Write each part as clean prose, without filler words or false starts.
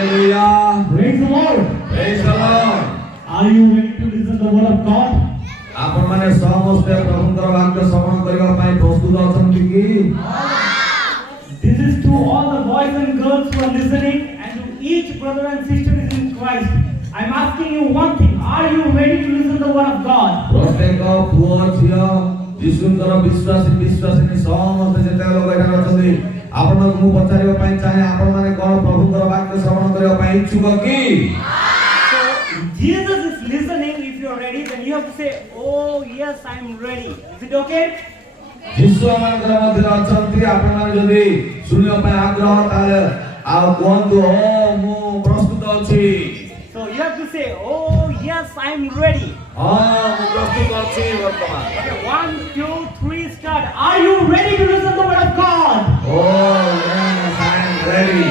Hallelujah. Praise the Lord. Praise the Lord. Are you ready to listen to the word of God? आपण माने समस्त प्रभुଙ୍କର वाक्य श्रवण କରିବା ପାଇଁ ପ୍ରସ୍ତୁତ ଅଛନ୍ତି କି? This is to all the boys and girls who are listening and to each brother and sister is in Christ. I'm asking you one thing. Are you ready to listen to the word of God? ପ୍ରତ୍ୟେକ ପୁଅ ଝିଅ ଯୀଶୁଙ୍କର ବିଶ୍ୱାସିନୀ ସମସ୍ତେ ଯେତେ ଲୋକ ଏଠାରେ ଅଛନ୍ତି ଆପଣଙ୍କୁ ମୁଁ ପଚାରିବା ପାଇଁ ଚାହେଁ ଆପଣ ମାନେ କଣ ପ୍ରଭୁଙ୍କର ବାକ୍ୟ ଶ୍ରବଣ କରିବା ପାଇଁ ଇଚ୍ଛୁକ କି? Jesus is listening. If you are ready, then you have to say, "Oh yes, I am ready." Is it okay? ଯୀଶୁ ଆମଙ୍କର ମଧ୍ୟରେ ଅଛନ୍ତି ଆପଣ ମାନେ ଯଦି ଶୁଣିବା ପାଇଁ ଆଗ୍ରହ ତାହେଲେ ଆଉ କୁହନ୍ତୁ ଓ ମୁଁ ପ୍ରସ୍ତୁତ ଅଛି। So you have to say, "Oh yes, I am ready." ମୁଁ ପ୍ରସ୍ତୁତ ଅଛି ବର୍ତ୍ତମାନ। Okay, 1, 2, 3, start. Are you ready to listen to the word of God? Oh yes, I am ready.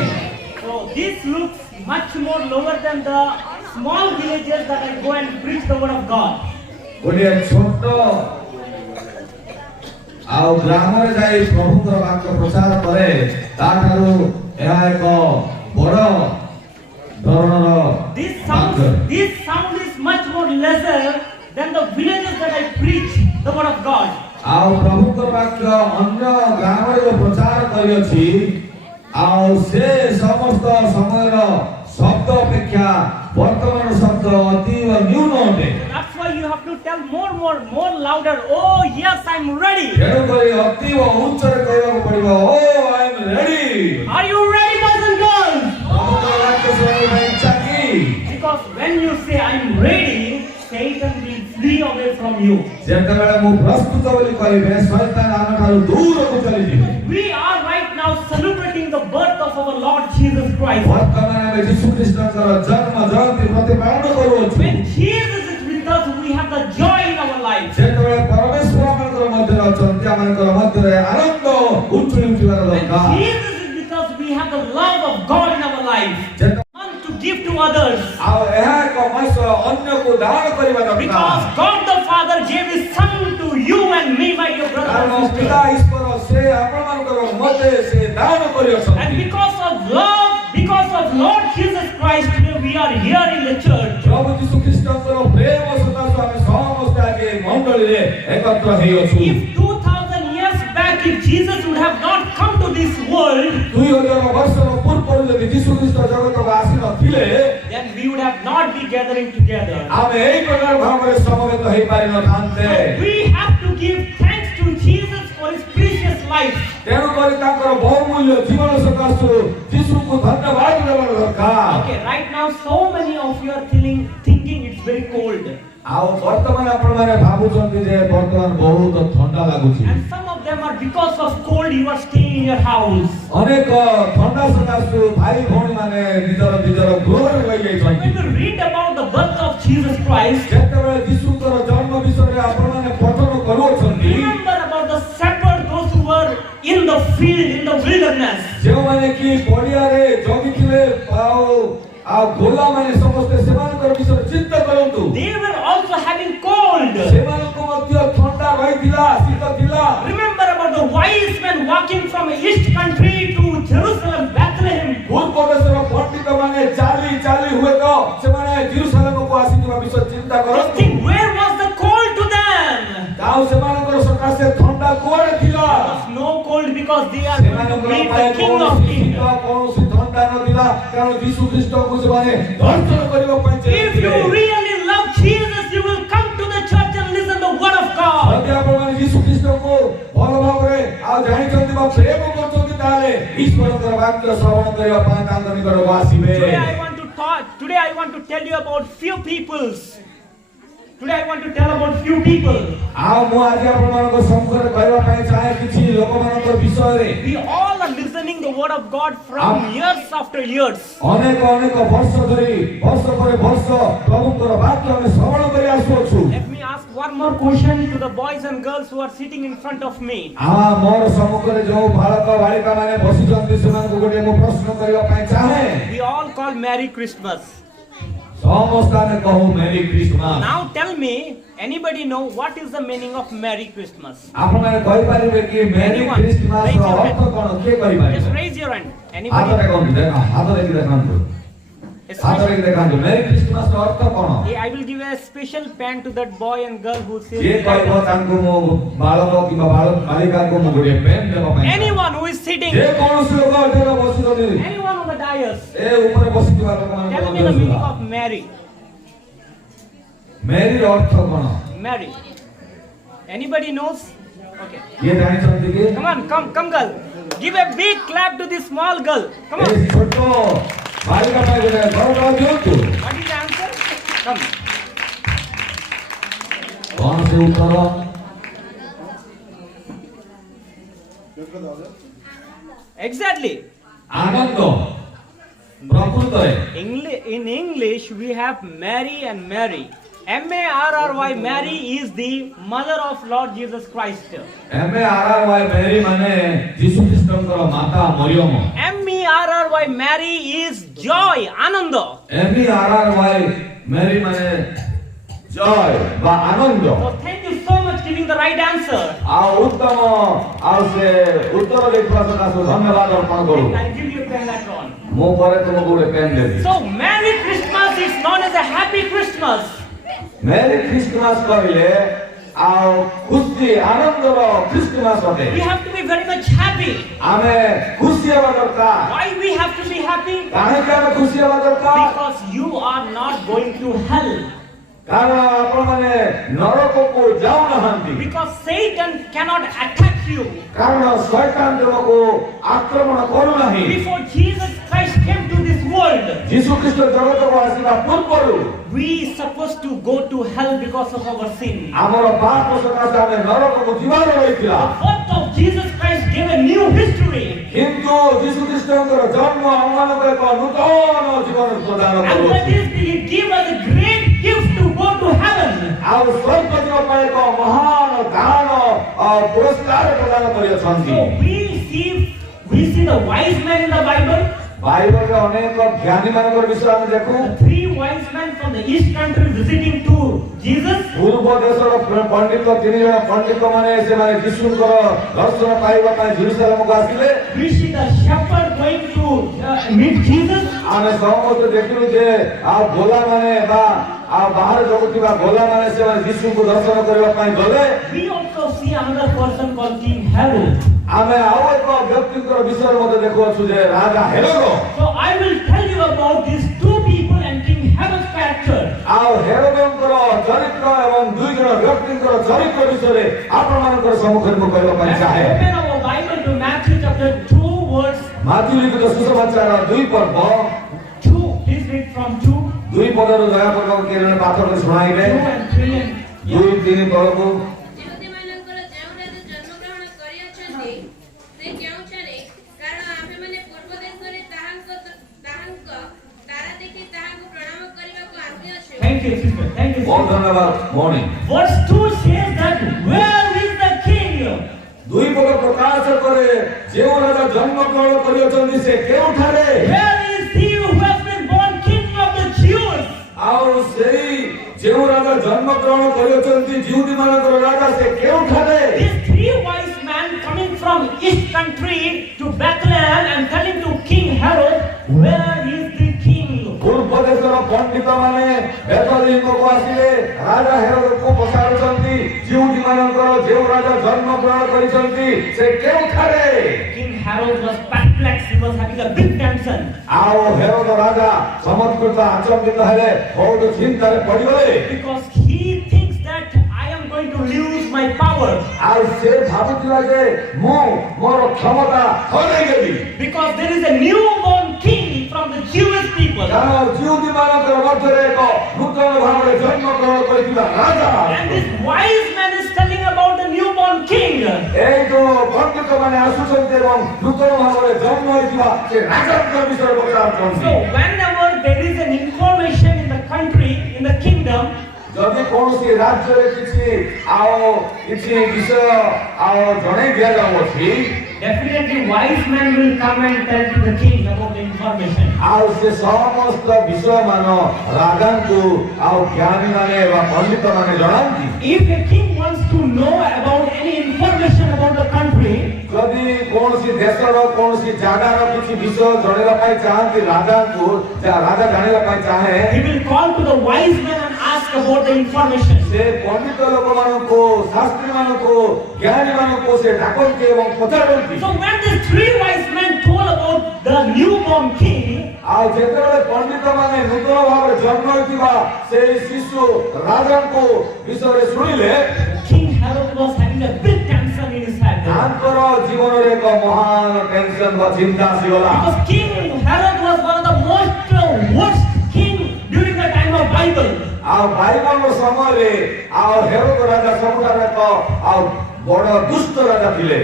So this looks much more lower than the small villages that I go and preach the word of God. ଗୋଟିଏ ଛୋଟ ଆଉ ଗ୍ରାମରେ ଯାଇ ପ୍ରଭୁଙ୍କର ବାକ୍ୟ ପ୍ରଚାର କରେ ତାଠାରୁ ଏହା ଏକ ବଡ଼ ଧରଣର This sound is much more lesser than the villages that I preach the word of God. ଆଉ ପ୍ରଭୁଙ୍କର ବାକ୍ୟ ଅନ୍ୟ ଗ୍ରାମରେ ଯୋଉ ପ୍ରଚାର କରିଅଛି ଆଉ ସେ ସମସ୍ତ ସମୟର ଶବ୍ଦ ଅପେକ୍ଷା ବର୍ତ୍ତମାନ ଶବ୍ଦ ଅତୀବ ନ୍ୟୁନ ଅଟେ। That's why you have to tell more louder. Oh yes, I'm ready. ତେଣୁ କରି ଅତୀବ ଉଚ୍ଚରେ କହିବାକୁ ପଡ଼ିବ ଓ I am ready. Are you ready, boys and girls? ପ୍ରଭୁଙ୍କର ବାକ୍ୟ ଶୁଣିବା ପାଇଁ ଇଚ୍ଛା କି? Because when you say I'm ready, Satan will flee away from you. ଯେତେବେଳେ ମୁଁ ପ୍ରସ୍ତୁତ ବୋଲି କହିବେ ଶୈତାନ ଆମଠାରୁ ଦୂରକୁ ଚାଲିଯିବେ। We are right now celebrating the birth of our Lord Jesus Christ. ବର୍ତ୍ତମାନ ଆମେ ଯୀଶୁ ଖ୍ରୀଷ୍ଟଙ୍କର ଜନ୍ମ ଜୟନ୍ତୀ ପ୍ରତିପାଳନ କରୁଅଛୁ। When Jesus is with us, we have the joy in our life. ଯେତେବେଳେ ପରମେଶ୍ୱର ଆମଙ୍କର ମଧ୍ୟରେ ଅଛନ୍ତି ଆମଙ୍କର ମଧ୍ୟରେ ଆନନ୍ଦ ଉଛୁଳି ଉଠିବାର When ଦରକାର। Jesus is with us, we have the love of God in our life. Want to give to others. ଆଉ ଏହା ଏକ ମଣିଷ ଅନ୍ୟକୁ ଦାନ କରିବା ଦରକାର। Because God the Father gave His Son to you and me, my dear brothers କାରଣ and ପିତା sisters. ଈଶ୍ୱର ସେ ଆପଣମାନଙ୍କର ମୋତେ ସେ ଦାନ କରିଅଛନ୍ତି। And because of love, because of Lord Jesus Christ, today we are here in the church. ପ୍ରଭୁ ଯୀଶୁ ଖ୍ରୀଷ୍ଟଙ୍କର ପ୍ରେମ ସକାଶୁ ଆମେ ସମସ୍ତେ ଆଜି ଏହି ମଣ୍ଡଳୀରେ ଏକତ୍ର ହେଇଅଛୁ। If 2000 years back, if Jesus would have not come to this world, 2000 ବର୍ଷର ପୂର୍ବରୁ ଯଦି ଯୀଶୁ ଖ୍ରୀଷ୍ଟ ଜଗତକୁ ଆସିନଥିଲେ then we would have not be gathering together. ଆମେ ଏହି ପ୍ରକାର ଭାବରେ ସମବେତ ହେଇପାରିନଥାନ୍ତେ। We have to give thanks to Jesus for His precious life. ତେଣୁ କରି ତାଙ୍କର ବହୁମୂଲ୍ୟ ଜୀବନ ସକାଶୁ ଯୀଶୁଙ୍କୁ ଧନ୍ୟବାଦ ଦେବାର ଦରକାର। Okay, right now so many of you are thinking it's very cold. ଆଉ ବର୍ତ୍ତମାନ ଆପଣମାନେ ଭାବୁଛନ୍ତି ଯେ ବର୍ତ୍ତମାନ ବହୁତ ଥଣ୍ଡା ଲାଗୁଛି। And some of them are because of cold you are staying in your house. ଅନେକ ଥଣ୍ଡା ସକାଶୁ ଭାଇ ଭଉଣୀମାନେ ନିଜର ଗୃହରେ ରହିଯାଇଛନ୍ତି। When you read about the birth of Jesus Christ, ଯେତେବେଳେ ଯୀଶୁଙ୍କର ଜନ୍ମ ବିଷୟରେ ଆପଣମାନେ ପଠନ କରୁଅଛନ୍ତି remember about the shepherd, those who were in the field, in the wilderness. ଯେଉଁମାନେ କି ପଡ଼ିଆରେ ଜଗିଥିଲେ ଆଉ ଗୋଲାମାନେ ସମସ୍ତେ ସେମାନଙ୍କର ବିଷୟରେ ଚିନ୍ତା କରନ୍ତୁ। They were also having cold. ସେମାନଙ୍କୁ ମଧ୍ୟ ଥଣ୍ଡା ରହିଥିଲା ଶୀତ ଥିଲା। Remember about the wise men walking from east country to Jerusalem, Bethlehem. ପୂର୍ବ ଦେଶର ପଣ୍ଡିତମାନେ ଚାଲି ହୁଏତ ସେମାନେ ଜେରୁସାଲେମକୁ ଆସିଥିବା ବିଷୟ ଚିନ୍ତା Just କରନ୍ତୁ। think, where was the cold to them? ଆଉ ସେମାନଙ୍କର ସକାଶେ ଥଣ୍ଡା କୁଆଡ଼େ ଥିଲା? There was no cold because they are going to ସେମାନଙ୍କର meet ପାଇଁ the King of କୌଣସି Kings. ଶୀତ କୌଣସି ଥଣ୍ଡା ନଥିଲା କାରଣ ଯୀଶୁ ଖ୍ରୀଷ୍ଟଙ୍କୁ ସେମାନେ ଦର୍ଶନ କରିବା ପାଇଁ If you ଚାଲିଥିଲେ। really love Jesus, you will come to the church and listen to the word of God. ଯଦି ଆପଣମାନେ ଯୀଶୁ ଖ୍ରୀଷ୍ଟଙ୍କୁ ଭଲ ଭାବରେ ଆଉ ଜାଣିଛନ୍ତି ବା ପ୍ରେମ କରୁଛନ୍ତି ତାହେଲେ ଈଶ୍ୱରଙ୍କର ବାକ୍ୟ ଶ୍ରବଣ କରିବା ପାଇଁ ତାଙ୍କ ନିକଟକୁ ଆସିବେ। Today I want to tell you about few peoples. Today I want to tell about few people. ଆଉ ମୁଁ ଆଜି ଆପଣମାନଙ୍କ ସମ୍ମୁଖରେ କହିବା ପାଇଁ ଚାହେଁ କିଛି ଲୋକମାନଙ୍କ ବିଷୟରେ। We all are listening the word of God from years after years. ଅନେକ ବର୍ଷ ଧରି ବର୍ଷ ପରେ ବର୍ଷ ପ୍ରଭୁଙ୍କର ବାକ୍ୟ ଆମେ ଶ୍ରବଣ କରି ଆସୁଅଛୁ। Let me ask one more question to the boys and girls who are sitting in front of me. ମୋର ସମ୍ମୁଖରେ ଯେଉଁ ବାଳକ ବାଳିକାମାନେ ବସିଛନ୍ତି ସେମାନଙ୍କୁ ଗୋଟିଏ ମୁଁ ପ୍ରଶ୍ନ କରିବା ପାଇଁ ଚାହେଁ। We all call Merry Christmas. ସମସ୍ତେ ଆମେ କହୁ ମେରି Christmas. Now tell me, anybody know what is the meaning of Merry Christmas? ଆପଣମାନେ କହିପାରିବେ କି ମେରି ଖ୍ରୀଷ୍ଟମାସର ଅର୍ଥ କ'ଣ? କିଏ କହିପାରିବେ? Just raise your hand. ହାତ Anybody? ଦେଖନ୍ତୁ, ହାତ ଦେଖି ଦେଖନ୍ତୁ। आदर देखा मेरी क्रिसमस अर्थ कौन I will give a special pen to that boy and girl who says ये कहबो तांको मो बालक किबा बालक बालिका को मो गोटे पेन देबो पई anyone who is sitting, जे कोनोसी लोक अठेर बसी गले anyone on the dais, ए ऊपर बसी दिबा लोक मान tell me the meaning of Mary. मेरी अर्थ कौन Mary. Anybody knows? Okay. ये जानि छथि कि Come on, come girl. Give a big clap to this small girl. Come on. ए छोटो बालिका पई गोटे गौरव दियंतु What is the answer? Come. कौन से उत्तर Exactly. आनंद प्रकृत है In English, we have Mary and Mary. M-A-R-R-Y. Mary is the mother of Lord Jesus Christ. M-A-R-R-Y मेरी माने यीशु ख्रिस्टଙ୍କର माता Maryam M-E-R-R-Y. Mary is joy, Ananda. M-E-R-R-Y मेरी माने जय बा आनंद So thank you so much giving the right answer. आ उत्तम आ से उत्तर देखवा सकाशो धन्यवाद अर्पण करू I'll give you a pen later on. मो परे तुमको गोटे पेन देबी So Merry Christmas is known as a Happy Christmas. मेरी क्रिसमस कहले आ खुशी आनंदर क्रिसमस We होते have to be very much happy. आमे खुशी हेबा दरकार Why we have to be happy? काहे के आमे खुशी हेबा दरकार Because you are not going to hell. कारण आपण माने नरक को जाऊ नहंती Because Satan cannot attack you. कारण शैतान तुमको आक्रमण करू नाही Before Jesus Christ came to this world, Yeshu Khrist जगत को आसीबा पूर्वरु we supposed to go to hell because of our sin. हमर पाप सकाशे आमे नरक को जीवार होइतिला Birth of Jesus Christ gave a new history. किंतु यीशु ख्रिस्टଙ୍କର ଜନ୍ମ ଆମମାନଙ୍କୁ ଏକ ନୂତନ ଜୀବନ ପ୍ରଦାନ And that କରୁଛି is, He gave us a great gift to go to heaven. ଆଉ ସ୍ୱର୍ଗ ଯିବା ପାଇଁ ଏକ ମହାନ ଦାନ ପୁରସ୍କାର ପ୍ରଦାନ କରିଅଛନ୍ତି So we see the wise men in the Bible. ବାଇବଲରେ ଅନେକ ଜ୍ଞାନୀ ମାନଙ୍କର ବିଷୟ ଆମେ ଦେଖୁ The three wise men from the east country visiting to Jesus. ପୂର୍ବ ଦେଶର ପଣ୍ଡିତ ତିନି ଜଣ ପଣ୍ଡିତ ମାନେ ସେମାନେ ଯୀଶୁଙ୍କର ଦର୍ଶନ ପାଇବା ପାଇଁ ଜେରୁସାଲେମକୁ ଆସିଲେ We see the shepherd going to meet Jesus. ଆମେ ସମସ୍ତେ ଦେଖିଲୁ ଯେ ଆଉ ଗୋଲା ମାନେ ବା ଆଉ ବାହାରେ ଜଗୁଥିବା ଗୋଲା ମାନେ ସେମାନେ ଯୀଶୁଙ୍କୁ ଦର୍ଶନ କରିବା ପାଇଁ ଗଲେ We also see another person called King Herod. ଆମେ ଆଉ ଏକ ବ୍ୟକ୍ତିଙ୍କର ବିଷୟରେ ମଧ୍ୟ ଦେଖୁଅଛୁ ଯେ ରାଜା Herod So I will tell you about these two people and King Herod's character. ଆଉ ହେରୋଦଙ୍କର ଚରିତ୍ର ଏବଂ ଦୁଇ ଜଣ ବ୍ୟକ୍ତିଙ୍କର ଚରିତ୍ର ବିଷୟରେ ଆପଣମାନଙ୍କର ସମ୍ମୁଖରେ ମୁଁ କହିବା ପାଇଁ Let's ଚାହେଁ open our Bible to Matthew chapter 2 verse Matthew ଲିଖିତ ସୁସମାଚାର 2 ପର୍ବ 2. Please read from 2. 2 ପଦରୁ ଦୟାପୂର୍ବକ କିଏ ଜଣେ ପାଠ କରି ଶୁଣାଇବେ 2 and 3 and 2 3 ପଦକୁ ଯେଉଁମାନଙ୍କର ଯେଉଁ ରାଜା ଜନ୍ମଗ୍ରହଣ କରିଅଛନ୍ତି ସେ କେଉଁଠାରେ କାରଣ ଆମ୍ଭେମାନେ ପୂର୍ବ ଦେଶରେ ତାହାଙ୍କ ତାରା ଦେଖି ତାହାଙ୍କୁ ପ୍ରଣାମ କରିବାକୁ ଆସିଅଛୁ। Thank you, sister. Thank you. ବହୁତ ଧନ୍ୟବାଦ ଭଉଣୀ Verse 2 says that where is the king? 2 ପଦ ପ୍ରକାଶ କରେ ଯେଉଁ ରାଜା ଜନ୍ମଗ୍ରହଣ କରିଅଛନ୍ତି ସେ କେଉଁଠାରେ Where is he who has been born king of the Jews? ଆଉ ସେଇ ଯେଉଁ ରାଜା ଜନ୍ମଗ୍ରହଣ କରିଅଛନ୍ତି ଜିହୁଦୀମାନଙ୍କର ରାଜା ସେ କେଉଁଠାରେ These three wise men coming from east country to Bethlehem and telling to King Herod, where is the king? ପୂର୍ବ ଦେଶର ପଣ୍ଡିତ ମାନେ ବେତଲିହମକୁ ଆସିଲେ ରାଜା ହେରୋଦକୁ ପଚାରୁଛନ୍ତି ଜିହୁଦୀମାନଙ୍କର ଯେଉଁ ରାଜା ଜନ୍ମଗ୍ରହଣ କରିଛନ୍ତି ସେ କେଉଁଠାରେ King Herod was perplexed. He was having a big tension. ଆଉ ହେରୋଦ ରାଜା ସମତ୍କୃତ ଆଚମ୍ବିତ ହେଲେ ବହୁତ ଚିନ୍ତାରେ ପଡ଼ିଗଲେ Because he thinks that I am going to lose my power. ଆଉ ସେ ଭାବୁଥିଲା ଯେ ମୁଁ ମୋର କ୍ଷମତା ହରାଇଦେବି Because there is a newborn king from the Jewish people. କାରଣ ଜିହୁଦୀମାନଙ୍କର ମଧ୍ୟରେ ଏକ ନୂତନ ଭାବରେ ଜନ୍ମଗ୍ରହଣ କରିଥିବା ରାଜା And this wise man is telling about the newborn king. এই ଯୋଉ ପଣ୍ଡିତ ମାନେ ଆସୁଛନ୍ତି ଏବଂ ନୂତନ ଭାବରେ ଜନ୍ମ ହୋଇଥିବା ସେ ରାଜାଙ୍କ ବିଷୟରେ So ପଚାରୁଛନ୍ତି whenever there is an information in the country, in the kingdom, ଯଦି କୌଣସି ରାଜ୍ୟରେ କିଛି ବିଷୟ ଜଣେଇ ଦିଆଯାଉଅଛି definitely wise men will come and tell to the king about the information. ଆଉ ସେ ସମସ୍ତ ବିଷୟ ମାନ ରାଜାଙ୍କୁ ଆଉ ଜ୍ଞାନୀ ମାନେ ବା ପଣ୍ଡିତ ମାନେ ଜଣାନ୍ତି If a king wants to know about any information about the country, जदि कोनोसी देशर कोनोसी जागार किछि विषय जणेला पाई चाहନ୍ତି राजा को राजा जानिला पाई चाहे he will call to the wise men and ask about the information. से पंडित लोक मानको शास्त्री मानको ज्ञानी मानको से डाकନ୍ତି एवं पचारନ୍ତି So when these three wise men told about the newborn king, आ जेतेबेले पंडित माने नूतन भाव जन्म होइतिबा से शिशु राजा को विषय सुनिले King Herod was having a big tension in his head. तांकर जीवन रे एक महान टेंशन व चिंता सिगला Because King Herod was one of the most worst king during the time of Bible. आ बाइबल समय रे आ हेरोद राजा सबुठारे तो आ बड़ दुष्ट राजा थिले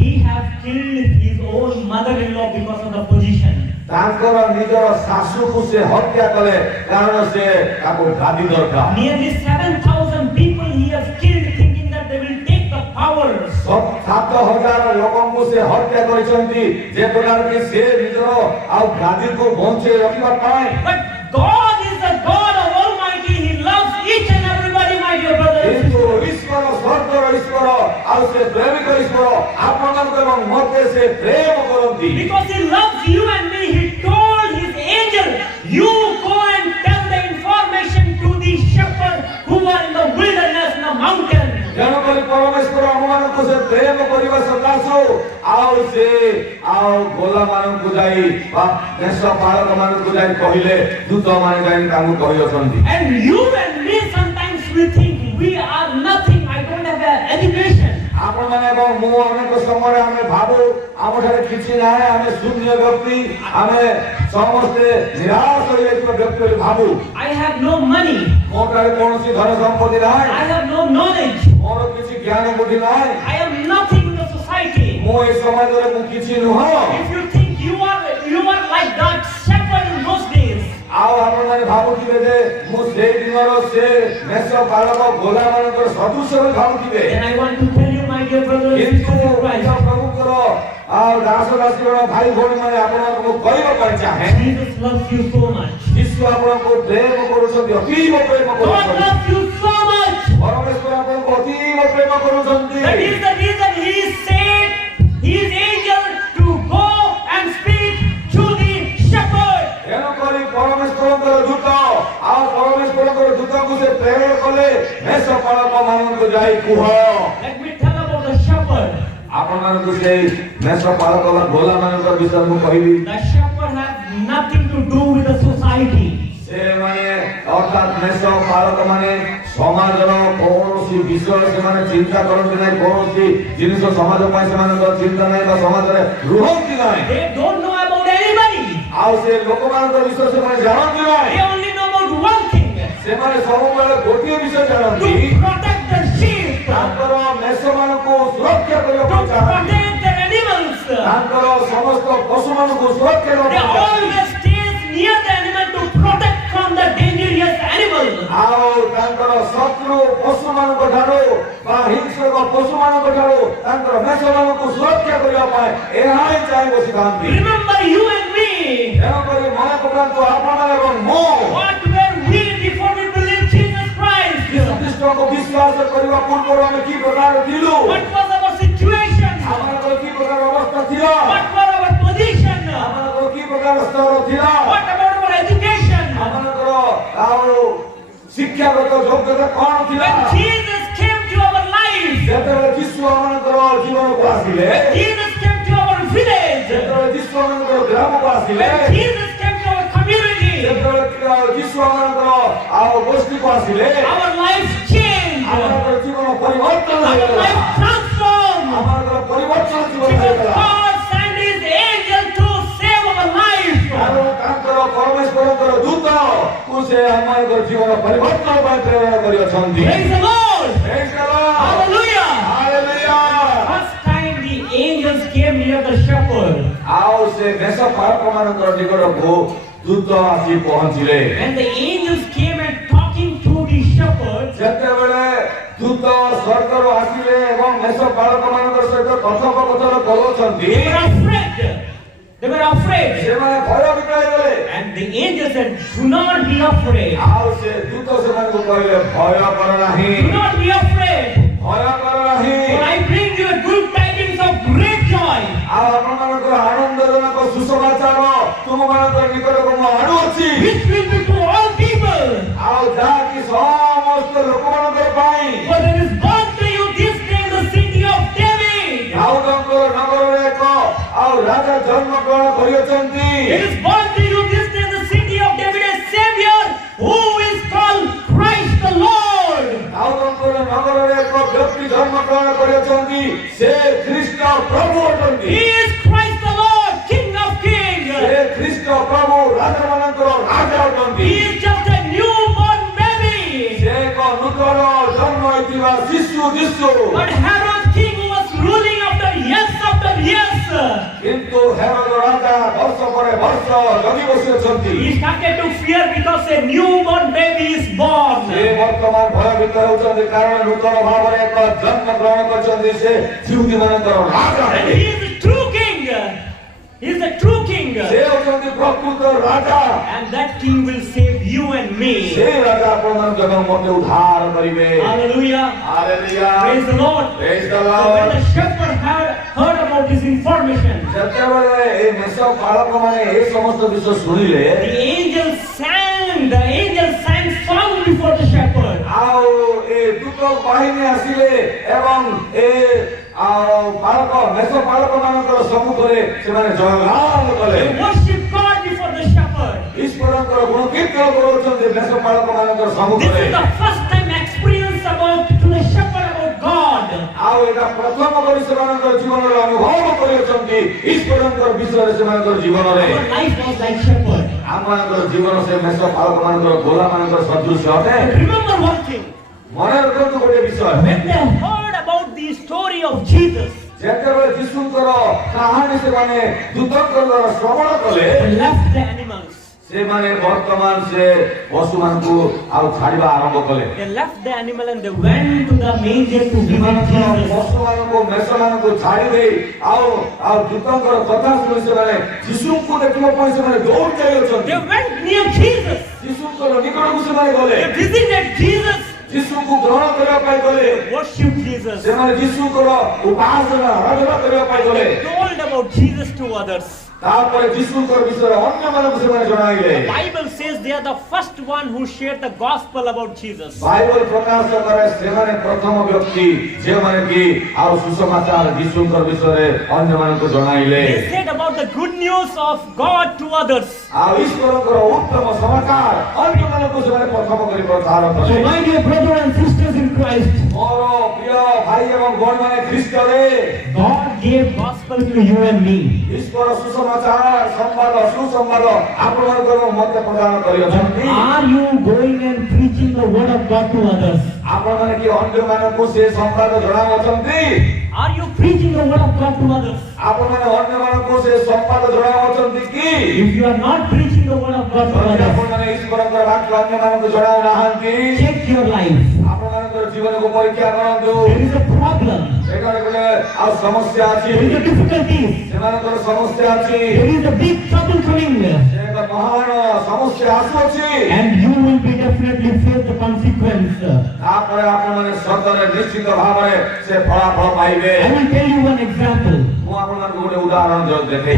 He has killed his own mother-in-law because of the position. तांकर निजर सासु को से हत्या कले कारण से ताको गादी दरकार Nearly 7,000 people he has killed thinking that they will take the power. सब 7,000 लोगों को से हत्या करिसंती जे प्रकार के से निजर आ गादी को बंचे रखिबा पाए But God is the God of Almighty. He loves each and everybody, my dear brothers. किंतु ईश्वर स्वर्गर ईश्वर आ से प्रेमिक ईश्वर आपन एवं मते से प्रेम करंती Because he loves you and me, he told his angel, you go and tell the information to the shepherds who are in the wilderness, in the mountain. जन करी परमेश्वर हमन को से प्रेम करिवा सतासो आओ से आओ गोला मानन को जाई बा देश पालक मानन को जाई कहिले दूत माने जाई तामु कहियोसंती And you and me sometimes we think we are nothing, I don't have an education. आपण माने एवं मु अनेक समय हमें भाबो आमठारे किछि नाय हमें शून्य व्यक्ति हमें समस्ते निराश होई जाइतो व्यक्ति भाबो I have no money, Motare कोनोसी धन संपत्ति I नाय have no knowledge, मोर किछि ज्ञान बुद्धि नाय I am nothing in the society. मो ए समाज रे मु किछि नुह If you think you are like that shepherd in those days, आओ आपण माने भाबुथिबे जे मु से दिनरो से मेष पालक गोला मानकर सदृश होई भाबुथिबे then I want to tell you, my dear brothers and किंतु sisters in Christ, प्रभुकर आ दास दासीर भाई भौणी माने आपण को कहबा पड़ चाहे Jesus loves you so much. ईश्वर आपण को प्रेम करूछन्ती अतीव प्रेम God करूछन्ती loves you so much. परमेश्वर आपण को अतीव प्रेम करूछन्ती That is the reason he sent his angel to go and speak to the shepherd. एनो करी परमेश्वरଙ୍କର दूत आ परमेश्वरଙ୍କର दूतକୁ से प्रेरण कले मेष पालक माननको जाई कुह Let me tell about the shepherd. आपण माननको से मेष पालक गोला मानकर विषय मु कहबी The shepherd has nothing to do with the society. से माने अर्थात मेष पालक माने समाजर कोनोसी विषय से माने चिंता करନ୍ତି नै कोनोसी जिनिस समाज पय से मानकर चिंता नै बा समाज रे रुहନ୍ତି नै They don't know about anybody. आउ से लोक मानकर विषय से माने जानନ୍ତି नै They only know about one thing, से माने सबुबेले गोटिए विषय to जानନ୍ତି protect the sheep, to तांकर मेष मानको सुरक्षा करियो चाहନ୍ତି protect the animals. तांकर समस्त पशु मानको सुरक्षा They करियो always stays near the animal to protect from the dangerous animal. आउ तांकर शत्रु पशु मानको ठारो बा हिंसक पशु मानको ठारो तांकर मेष मानको सुरक्षा करियो पाए एहाई चाहि बसिखांती Remember you and me. एनो करी मन पकांतो आपण एवं मो What were we before we believed Jesus Christ? Krishna को विश्वास करिवा पूर्व हमें की प्रकार थिलु What was our situation? हमर की प्रकार अवस्था थिला What was our position? हमर की प्रकार स्तर थिला What about our education? हमर आउ शिक्षागत योग्यता कोन थिला When Jesus came to our life, जेतरे विश्व हमर जीवन को आसिले when Jesus came to our village, जेतरे विश्व हमर ग्राम को आसिले when Jesus came to our community, जेतरे विश्व हमर आउ गोष्ठी को आसिले our lives changed. हमर जीवन परिवर्तन Our होला life transformed. हमर परिवर्तन जीवन Because होला God sent his angel to save our life. आरो तांकर परमेश्वरଙ୍କର दूत को से हमर जीवन परिवर्तन ପାଇଁ ପ୍ରେରଣ କରିଅଛନ୍ତି Praise the Lord. Praise the Lord. Hallelujah. Hallelujah. First time the angels came near the shepherd. आओ से मेष पालक ମାନଙ୍କର ନିକଟକୁ ଦୂତ ଆସି ପହଞ୍ଚିଲେ When the angels came and talking to the shepherd, ଯେତେବେଳେ ଦୂତ ସ୍ୱର୍ଗରୁ ଆସିଲେ ଏବଂ ମେଷ ପାଳକ ମାନଙ୍କର ସହିତ କଥୋପକଥନ କରୁଛନ୍ତି they were afraid. They were afraid. ସେମାନେ ଭୟଭୀତ ହେଇଗଲେ And the angel said, do not be afraid. ଆଉ ସେ ଦୂତ ସେମାନଙ୍କୁ କହିଲେ ଭୟ କର ନାହିଁ Do not be afraid. ଭୟ କର ନାହିଁ For I bring you a good tidings of great ଗ୍ରହଣ କରିଛନ୍ତି ସେ ଖ୍ରୀଷ୍ଟ ପ୍ରଭୁ ଅଟନ୍ତି He is Christ the Lord, King of kings. ସେ ଖ୍ରୀଷ୍ଟ ପ୍ରଭୁ ରାଜାମାନଙ୍କର ରାଜା ଅଟନ୍ତି He is just a newborn baby. ସେ ଏକ ନୂତନ ଜନ୍ମ ହୋଇଥିବା ଶିଶୁ ଯୀଶୁ But Herod king was ruling after years after years. କିନ୍ତୁ ହେରୋଦ ରାଜା ବର୍ଷ ପରେ ବର୍ଷ ଜଗି ବସିଅଛନ୍ତି He started to fear because a newborn baby is born. ସେ ବର୍ତ୍ତମାନ ଭୟଭୀତ ହେଉଛନ୍ତି କାରଣ ନୂତନ ଭାବରେ ଏକ ଜନ୍ମ ଗ୍ରହଣ କରିଛନ୍ତି ସେ ଯୁବତୀମାନଙ୍କର ରାଜା And ହେଲେ he is the true king. He is the true king. ସେ ହେଉଛନ୍ତି ପ୍ରକୃତ ରାଜା And that king will save you and me. ସେ ରାଜା ଆପଣମାନଙ୍କୁ ଏବଂ ମୋତେ ଉଦ୍ଧାର କରିବେ Hallelujah. Hallelujah Praise the Lord. Praise the So when Lord the shepherd had heard about this information, ଯେତେବେଳେ ଏ ମେଷ ପାଳକମାନେ ଏ ସମସ୍ତ ବିଷୟ ଶୁଣିଲେ the angel sang song before the shepherd. ଆଉ ଏ ଦୂତ ବାହିନୀ ଆସିଲେ ଏବଂ ଏ ପାଳକ ମେଷ ପାଳକମାନଙ୍କର ସମ୍ମୁଖରେ ସେମାନେ ଜୟଗାନ କଲେ They worship God before the shepherd. ଈଶ୍ୱରଙ୍କର ଗୁଣକୀର୍ତ୍ତନ କରୁଛନ୍ତି ମେଷ ପାଳକମାନଙ୍କର This ସମ୍ମୁଖରେ is the first time experience to the shepherd about God. ଆଉ ଏଟା ପ୍ରଥମ କରି ସେମାନଙ୍କର ଜୀବନରେ ଅନୁଭବ କରିଛନ୍ତି ଈଶ୍ୱରଙ୍କର ବିଷୟରେ ସେମାନଙ୍କର ଜୀବନରେ Our life was like shepherd. ଆମମାନଙ୍କର ଜୀବନ ସେ ମେଷ ପାଳକମାନଙ୍କର ଗୋଲାମାନଙ୍କର ସଦୃଶ ଅଟେ Remember one thing. ମନେ ରଖନ୍ତୁ ଗୋଟେ ବିଷୟ When they heard about the story of Jesus, ଯେତେବେଳେ ଯୀଶୁଙ୍କର କାହାଣୀ ସେମାନେ ଦୂତଙ୍କର ଦ୍ୱାରା ଶ୍ରବଣ କଲେ they left the animals. ସେମାନେ ବର୍ତ୍ତମାନ ସେ ପଶୁମାନଙ୍କୁ ଆଉ ଛାଡ଼ିବା ଆରମ୍ଭ କଲେ They left the animal and they went to the manger to be with Jesus. ପଶୁମାନଙ୍କୁ ମେଷମାନଙ୍କୁ ଛାଡ଼ି ଦେଇ ଆଉ ଦୂତଙ୍କର କଥା ଶୁଣି ସେମାନେ ଯୀଶୁଙ୍କୁ ଦେଖିବା ପାଇଁ ସେମାନେ ଦୌଡ଼ି ଯାଇଅଛନ୍ତି They went near Jesus. ଯୀଶୁଙ୍କର ନିକଟକୁ ସେମାନେ ଗଲେ They visited Jesus. ଯୀଶୁଙ୍କୁ ଗ୍ରହଣ କରିବା ପାଇଁ ଗଲେ Worship Jesus. ସେମାନେ ଯୀଶୁଙ୍କର ଉପାସନା ଆରାଧନା କରିବା ପାଇଁ ଗଲେ Told about Jesus to others. ତାପରେ ଯୀଶୁଙ୍କର ବିଷୟରେ ଅନ୍ୟମାନଙ୍କୁ ସେମାନେ ଜଣାଇଲେ The Bible says they are the first one who shared the gospel about Jesus. Bible ପ୍ରକାଶ କରେ ସେମାନେ ପ୍ରଥମ ବ୍ୟକ୍ତି ଯେଉଁମାନେ କି ଆଉ ସୁସମାଚାର ଯୀଶୁଙ୍କର ବିଷୟରେ ଅନ୍ୟମାନଙ୍କୁ ଜଣାଇଲେ They said about the good news of God to others. ଆଉ ଈଶ୍ୱରଙ୍କର ଉତ୍ତମ ସମାଚାର ଅନ୍ୟମାନଙ୍କୁ ସେମାନେ ପ୍ରଥମ କରି ପ୍ରଚାର କଲେ So my dear brothers and sisters in Christ, ମୋର ପ୍ରିୟ ଭାଇ ଏବଂ ଭଉଣୀମାନେ ଖ୍ରୀଷ୍ଟରେ God gave gospel to you and me. ଈଶ୍ୱର ସୁସମାଚାର ସମ୍ବାଦ ସୁସମ୍ବାଦ ଆପଣମାନଙ୍କୁ ଏବଂ ମୋତେ ପ୍ରଦାନ କରିଅଛନ୍ତି Are you going and preaching the word of God to others? ଆପଣମାନେ କି ଅନ୍ୟମାନଙ୍କୁ ସେ ସମ୍ବାଦ ଜଣାଉଛନ୍ତି Are you preaching the word of God to others? ଆପଣମାନେ ଅନ୍ୟମାନଙ୍କୁ ସେ ସମ୍ବାଦ ଜଣାଉଛନ୍ତି କି If you are not preaching the word of God to ଯଦି others, ଆପଣମାନେ ଈଶ୍ୱରଙ୍କର ବାକ୍ୟ ଅନ୍ୟମାନଙ୍କୁ ଜଣାଉନାହାନ୍ତି check your life. ଆପଣମାନଙ୍କର ଜୀବନକୁ ପରୀକ୍ଷା କରନ୍ତୁ There is a problem. ସେଠାରେ ଗୋଟେ ଆଉ ସମସ୍ୟା ଅଛି There is a difficulties. ସେମାନଙ୍କର ସମସ୍ୟା ଅଛି There is a big trouble coming. ସେ ଏକ ମହାନ ସମସ୍ୟା ଆସୁଅଛି And you will be definitely face the consequence. ତାପରେ ଆପଣମାନେ ସତରେ ନିଶ୍ଚିତ ଭାବରେ ସେ ଫଳାଫଳ ପାଇବେ I will tell you one example. ମୁଁ ଆପଣମାନଙ୍କୁ ଗୋଟେ ଉଦାହରଣ ଦେଖେଇବି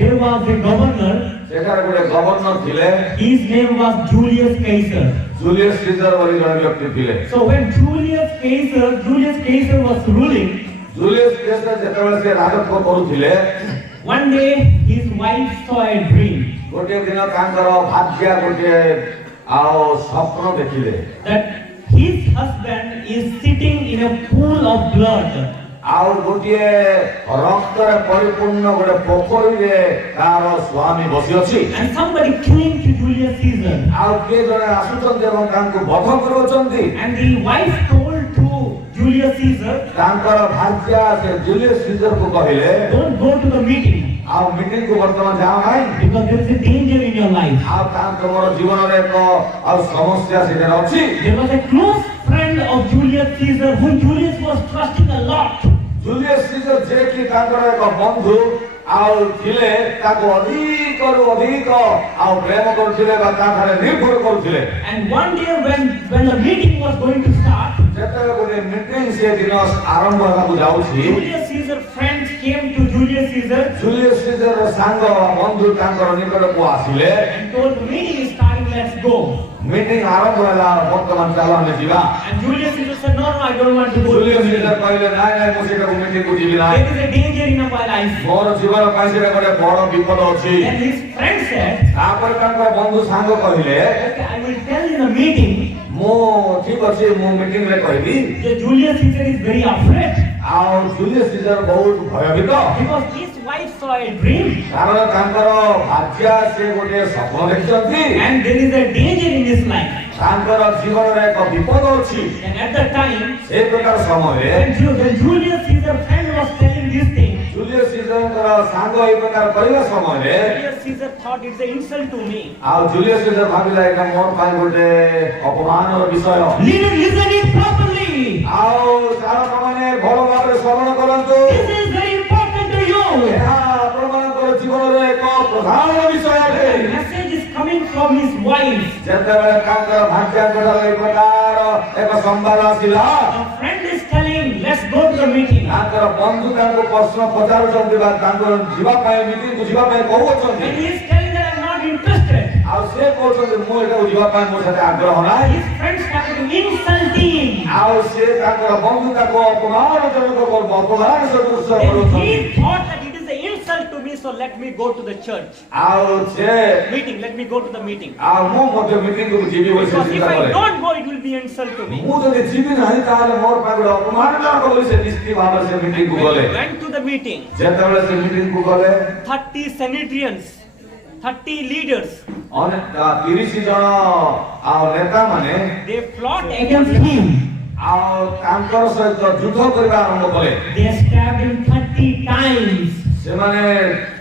There was a governor. ସେଠାରେ ଗୋଟେ ଗଭର୍ଣ୍ଣର ଥିଲେ His name was Julius Caesar. Julius seizure ବୋଲି ଜଣେ ବ୍ୟକ୍ତି ଥିଲେ So when Julius Caesar was ruling, Julius seizure ଯେତେବେଳେ ସେ ରାଜତ୍ୱ କରୁଥିଲେ one day his wife saw a dream ଗୋଟିଏ ଦିନ ତାଙ୍କର ଭାର୍ଯ୍ୟା ଗୋଟିଏ ଆଉ ସ୍ୱପ୍ନ ଦେଖିଲେ that his husband is sitting in a pool of blood. ଆଉ ଗୋଟିଏ ରକ୍ତରେ ପରିପୂର୍ଣ୍ଣ ଗୋଟେ ପୋଖରୀରେ ତାର ସ୍ୱାମୀ ବସିଅଛି And somebody came to Julius Caesar. ଆଉ କିଏ ଜଣେ ଆସୁଛନ୍ତି ଏବଂ ତାଙ୍କୁ ବଧ କରୁଅଛନ୍ତି And the wife told to Julius Caesar, ତାଙ୍କର ଭାର୍ଯ୍ୟା ସେ ଜୁଲିୟସ୍ ସିଜରକୁ କହିଲେ don't go to the meeting ଆଉ ମିଟିଂକୁ ବର୍ତ୍ତମାନ ଯାଅ ନାହିଁ because there is a danger in your life. ଆଉ ତମର ଜୀବନରେ ଏକ ଆଉ ସମସ୍ୟା ସେଠାରେ ଅଛି There was a close friend of Julius Caesar whom Julius was trusting a lot. Julius seizure ଯେ କି ତାଙ୍କର ଏକ ବନ୍ଧୁ ଆଉ ଥିଲେ ତାକୁ ଅଧିକରୁ ଅଧିକ ଆଉ ପ୍ରେମ କରୁଥିଲେ ବା ତାଠାରେ ନିର୍ଭର କରୁଥିଲେ And one day when the meeting was going to start, ଯେତେବେଳେ ଗୋଟେ ମିଟିଂ ସେ ଦିନ ଆରମ୍ଭ ହେବାକୁ ଯାଉଛି Julius Caesar friends came to Julius Caesar Julius ସିଜରର ସାଙ୍ଗ ବନ୍ଧୁ ତାଙ୍କର ନିକଟକୁ ଆସିଲେ and told the meeting is starting, let's go. Meeting ଆରମ୍ଭ ହେଲା ବର୍ତ୍ତମାନ ଚାଲ ଆମେ ଯିବା And Julius Caesar said, no, I don't want to go to the Julius meeting. Seizure କହିଲେ ନାଇଁ ନାଇଁ ମୁଁ ସେଟାକୁ ମିଟିଂକୁ ଯିବି ନାହିଁ There is a danger in my life. ମୋର ଜୀବନ ପାଇଁ ସେଟା ଗୋଟେ ବଡ ବିପଦ ଅଛି Then his friend said, ତାପରେ ତାଙ୍କର ବନ୍ଧୁ ସାଙ୍ଗ କହିଲେ okay, I will tell in a meeting मो ठीक अछि मो मीटिंग रे कहबी Julius Caesar is very afraid आ जूलियस सीजर बहुत भयभीत because his wife saw a dream कारण तांकर भाज्या से गोटे स्वप्न देखिसंती and there is a danger in his life. तांकर जीवन रे एक विपद अछि And at the time, से प्रकार समय when Julius Caesar friend was telling this thing, Julius Caesar कर सांग ए प्रकार करिवा समय रे Julius Caesar thought it's an insult to me. आ जूलियस सीजर भाबिला एका मोर पाई गोटे अपमानर विषय Listen it properly. आओ सारा माने भलो भाबरे श्रवण करंतु This is very important to you. ଏହା ଆପଣଙ୍କର ଜୀବନରେ ଏକ ପ୍ରଧାନ ବିଷୟ ଅଟେ The message is coming from his wife. ଯେତେବେଳେ ତାଙ୍କର ଭାଗ୍ୟଙ୍କର ଏ ପ୍ରକାର ଏକ ସମ୍ବାଦ ଆସିଲା A friend is telling, let's go to the meeting. ତାଙ୍କର ବନ୍ଧୁ ତାଙ୍କୁ ପ୍ରଶ୍ନ ପଚାରୁଛନ୍ତି ବା ତାଙ୍କର ଯିବା ପାଇଁ ମିଟିଂକୁ ଯିବା ପାଇଁ And କହୁଛନ୍ତି he is telling that I'm not interested. ଆଉ ସେ କହୁଛନ୍ତି ମୁଁ ଏଟାକୁ ଯିବା ପାଇଁ ମୋ ସାଥେ ଆଗ୍ରହ ନାହିଁ His friend started to insult him. ଆଉ ସେ ତାଙ୍କର ବନ୍ଧୁ ତାକୁ ଅପମାନଜନକ ଅପମାନ ସଦୃଶ Then କରୁଛନ୍ତି he thought that it is an insult to me, so let me go to the church. ଆଉ ସେ Meeting, let me go to the meeting. ଆଉ ମୁଁ ମଧ୍ୟ ମିଟିଂକୁ ଯିବି ବୋଲି ସେ Because if ଚିନ୍ତା I କଲେ don't go, it will be an insult to me. ମୁଁ ଯଦି ଯିବି ନାହିଁ ତାହେଲେ ମୋର ପାଇଁ ଗୋଟେ ଅପମାନଜନକ ବୋଲି ସେ ନିଶ୍ଚିତ ଭାବରେ ସେ ମିଟିଂକୁ When ଗଲେ he went to the meeting, ଯେତେବେଳେ ସେ ମିଟିଂକୁ ଗଲେ 30 Sanhedrians, 30 leaders, ଅନେକ 30 ଜଣ ଆଉ ନେତା ମାନେ they plot against him. ଆଉ ତାଙ୍କର ସହିତ ଯୁଦ୍ଧ କରିବା ଆରମ୍ଭ କଲେ They stabbed him 30 times. ସେମାନେ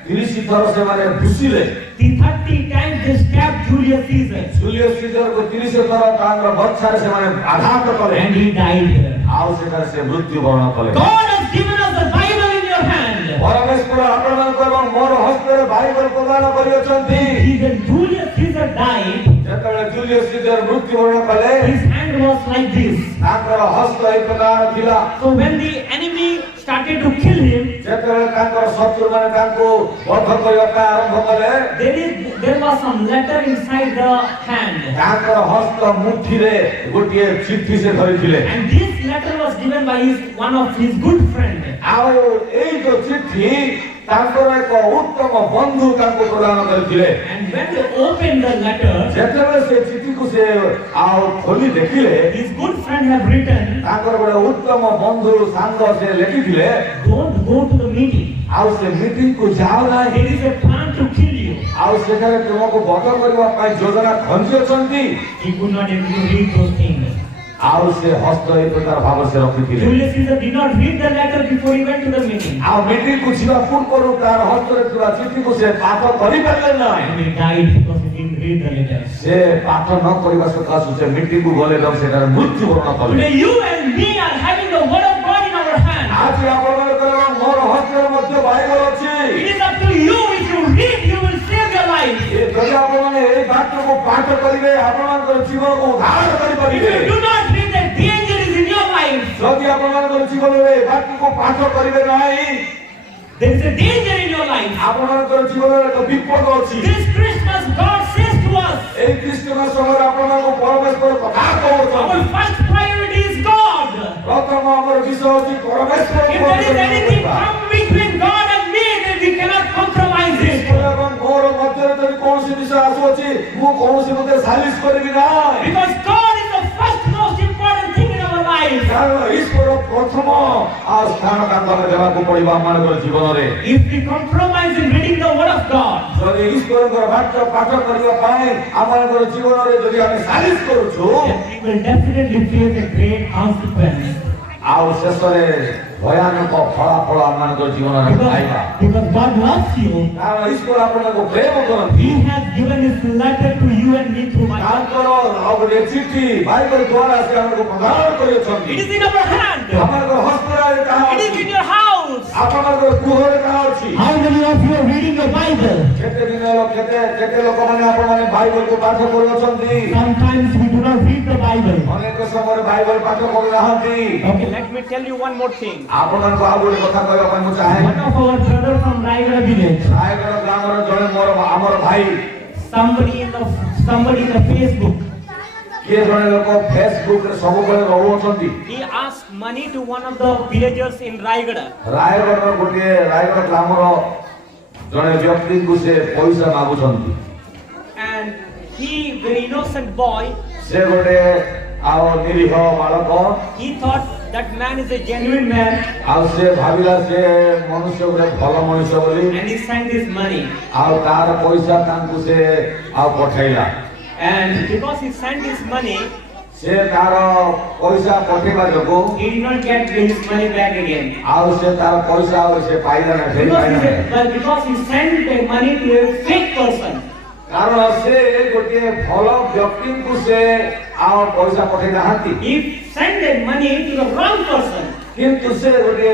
30 ଥର ସେମାନେ ଭୁସିଲେ The 30 times they stabbed Julius Caesar. Julius ସିଜରକୁ 30 ଥର ତାଙ୍କର ବର୍ଚ୍ଛାରେ ସେମାନେ ଆଘାତ କଲେ And he died there. ଆଉ ସେଠାରେ ସେ ମୃତ୍ୟୁବରଣ କଲେ God has given us the Bible in your hand. ପରମେଶ୍ୱର ଆପଣଙ୍କ ଏବଂ ମୋର ହସ୍ତରେ ବାଇବଲ ପ୍ରଦାନ କରିଅଛନ୍ତି When Julius Caesar died, ଯେତେବେଳେ ଜୁଲିୟସ୍ ସିଜର ମୃତ୍ୟୁବରଣ କଲେ his hand was like this. ତାଙ୍କର ହସ୍ତ ଏହି ପ୍ରକାର ଥିଲା So when the enemy started to kill him, ଯେତେବେଳେ ତାଙ୍କର ଶତ୍ରୁମାନେ ତାଙ୍କୁ ବଧ କରିବା ପାଇଁ ଆରମ୍ଭ କଲେ there was some letter inside the hand. ତାଙ୍କର ହସ୍ତ ମୁଠିରେ ଗୋଟିଏ ଚିଠି ସେ ଧରିଥିଲେ And this letter was given by one of his good friends. ଆଉ ଏଇ ଯୋଉ ଚିଠି ତାଙ୍କର ଏକ ଉତ୍ତମ ବନ୍ଧୁ ତାଙ୍କୁ ପ୍ରଦାନ କରିଥିଲେ And when they opened the letter, ଯେତେବେଳେ ସେ ଚିଠିକୁ ସେ ଆଉ ଖୋଲି ଦେଖିଲେ his good friend have written, ତାଙ୍କର ଗୋଟେ ଉତ୍ତମ ବନ୍ଧୁ ସାଙ୍ଗ ସେ ଲେଖିଥିଲେ don't go to the meeting. ଆଉ ସେ ମିଟିଂକୁ ଯାଅ ନାହିଁ There is a plan to kill you. ଆଉ ସେଠାରେ ତୁମକୁ ବଧ କରିବା ପାଇଁ ଯୋଜନା ଖଞ୍ଜି ଅଛନ୍ତି He could not able to read those things. ଆଉ ସେ ହସ୍ତ ଏହି ପ୍ରକାର ଭାବରେ ସେ ରଖିଥିଲେ Julius Caesar did not read the letter before he went to the meeting. ଆଉ ମିଟିଂକୁ ଯିବା ପୂର୍ବରୁ ତାର ହସ୍ତରେ ଥିବା ଚିଠିକୁ ସେ ପାଠ କରିପାରିଲେ ନାହିଁ And he died because he didn't read the letter. ସେ ପାଠ ନ କରିବା ସକାଶୁ ସେ ମିଟିଂକୁ ଗଲେ ଏବଂ ସେଠାରେ ମୃତ୍ୟୁବରଣ କଲେ Today you and me are having the word of God in our hand. ଆଜି ଆପଣଙ୍କର ମୋର ହସ୍ତରେ ମଧ୍ୟ ବାଇବଲ ଅଛି It is up to you. If you read, you will save your life. ଯଦି ଆପଣମାନେ ଏଇ ବାକ୍ୟକୁ ପାଠ କରିବେ ଆପଣଙ୍କର ଜୀବନକୁ ଉଦ୍ଧାର If କରିପାରିବେ you do not read, the danger is in your life. ଯଦି ଆପଣଙ୍କର ଜୀବନରେ ଏ ବାକ୍ୟକୁ ପାଠ କରିବେ ନାହିଁ There is a danger in your life. ଆପଣଙ୍କର ଜୀବନରେ ଏକ ବିପଦ ଅଛି This Christmas, God says to us, ଏଇ ଖ୍ରୀଷ୍ଟମାସ ସମୟରେ ଆପଣଙ୍କୁ ପରମେଶ୍ୱର କଥା କହୁଛନ୍ତି our first priority is God. ପ୍ରଥମ ଆମର ବିଷୟ ହେଉଛି ପରମେଶ୍ୱର If there is anything come between God and me, then we cannot compromise it. ଏବଂ ମୋର ମଧ୍ୟରେ ଯଦି କୌଣସି ବିଷୟ ଆସୁଅଛି ମୁଁ କୌଣସି ମଧ୍ୟ ସାଲିସ କରିବି ନାହିଁ Because God is the first most important thing in our life. କାରଣ ଈଶ୍ୱର ପ୍ରଥମ ଆଉ ସ୍ଥାନ ତାଙ୍କୁ ଆମେ ଦେବାକୁ ପଡ଼ିବ ଆମମାନଙ୍କର ଜୀବନରେ If we compromise in reading the word of God, ଯଦି ଈଶ୍ୱରଙ୍କର ବାକ୍ୟ ପାଠ କରିବା ପାଇଁ ଆମମାନଙ୍କର ଜୀବନରେ ଯଦି ଆମେ ସାଲିସ କରୁଛୁ then we will definitely face a great consequence. ଆଉ ଶେଷରେ ଭୟାନକ ଫଳାଫଳ ଆମମାନଙ୍କର ଜୀବନରେ ପାଇବା Because God loves you, କାରଣ ଈଶ୍ୱର ଆପଣଙ୍କୁ ପ୍ରେମ କରନ୍ତି He has given His letter to you and me through my God. ତାଙ୍କର ଆଉ ଗୋଟେ ଚିଠି ବାଇବଲ ଦ୍ୱାରା ସେ ଆମକୁ ପ୍ରଦାନ କରିଛନ୍ତି It is in our hand. ଆପଣଙ୍କର ହସ୍ତରେ ତାହା It is ଅଛି in your house. ଆପଣଙ୍କର ଗୃହରେ ତାହା ଅଛି How many of you are reading the Bible? କେତେ ଦିନ ହେଲା କେତେ ଲୋକମାନେ ଆପଣମାନେ ବାଇବଲକୁ ପାଠ କରୁଅଛନ୍ତି Sometimes we do not read the Bible. ଅନେକ ସମୟରେ ବାଇବଲ ପାଠ କରୁନାହାନ୍ତି Okay, let me tell you one more thing. ଆପଣଙ୍କୁ ଆଉ ଗୋଟେ କଥା କହିବା ପାଇଁ ମୁଁ ଚାହେଁ One of our brothers from Raigada village, Rayagada ଗ୍ରାମର ଜଣେ ଆମର ଭାଇ somebody in the Facebook, କିଏ ଜଣେ ଲୋକ ଫେସବୁକରେ ସବୁବେଳେ ରହୁଅଛନ୍ତି he asked money to one of the villagers in Raigada. ରାୟଗଡ଼ର ଗୋଟିଏ ରାୟଗଡ଼ ଗ୍ରାମର ଜଣେ ବ୍ୟକ୍ତିଙ୍କୁ ସେ ପଇସା ମାଗୁଛନ୍ତି And he, very innocent boy, ସେ ଗୋଟେ ଆଉ ନିରୀହ ବାଳକ He thought that man is a genuine man ଆଉ ସେ ଭାବିଲା ସେ ମନୁଷ୍ୟ ଗୋଟେ ଭଲ ମଣିଷ ବୋଲି and he sent his money. ଆଉ ତାର ପଇସା ତାଙ୍କୁ ସେ ଆଉ ପଠେଇଲା And because he sent his money, ସେ ତାର ପଇସା ପଠେଇବା ଯୋଗୁ he did not get his money back again. ଆଉ ସେ ତାର ପଇସା ଆଉ ସେ ପାଇଲା ନାହିଁ ଫେରି ପାଇଲା ନାହିଁ Because he sent the money to a fake person. କାରଣ ସେ ଗୋଟିଏ ଭଲ ବ୍ୟକ୍ତିଙ୍କୁ ସେ ଆଉ ପଇସା ପଠେଇ ନାହାନ୍ତି He sent the money to the wrong person. କିନ୍ତୁ ସେ ଗୋଟିଏ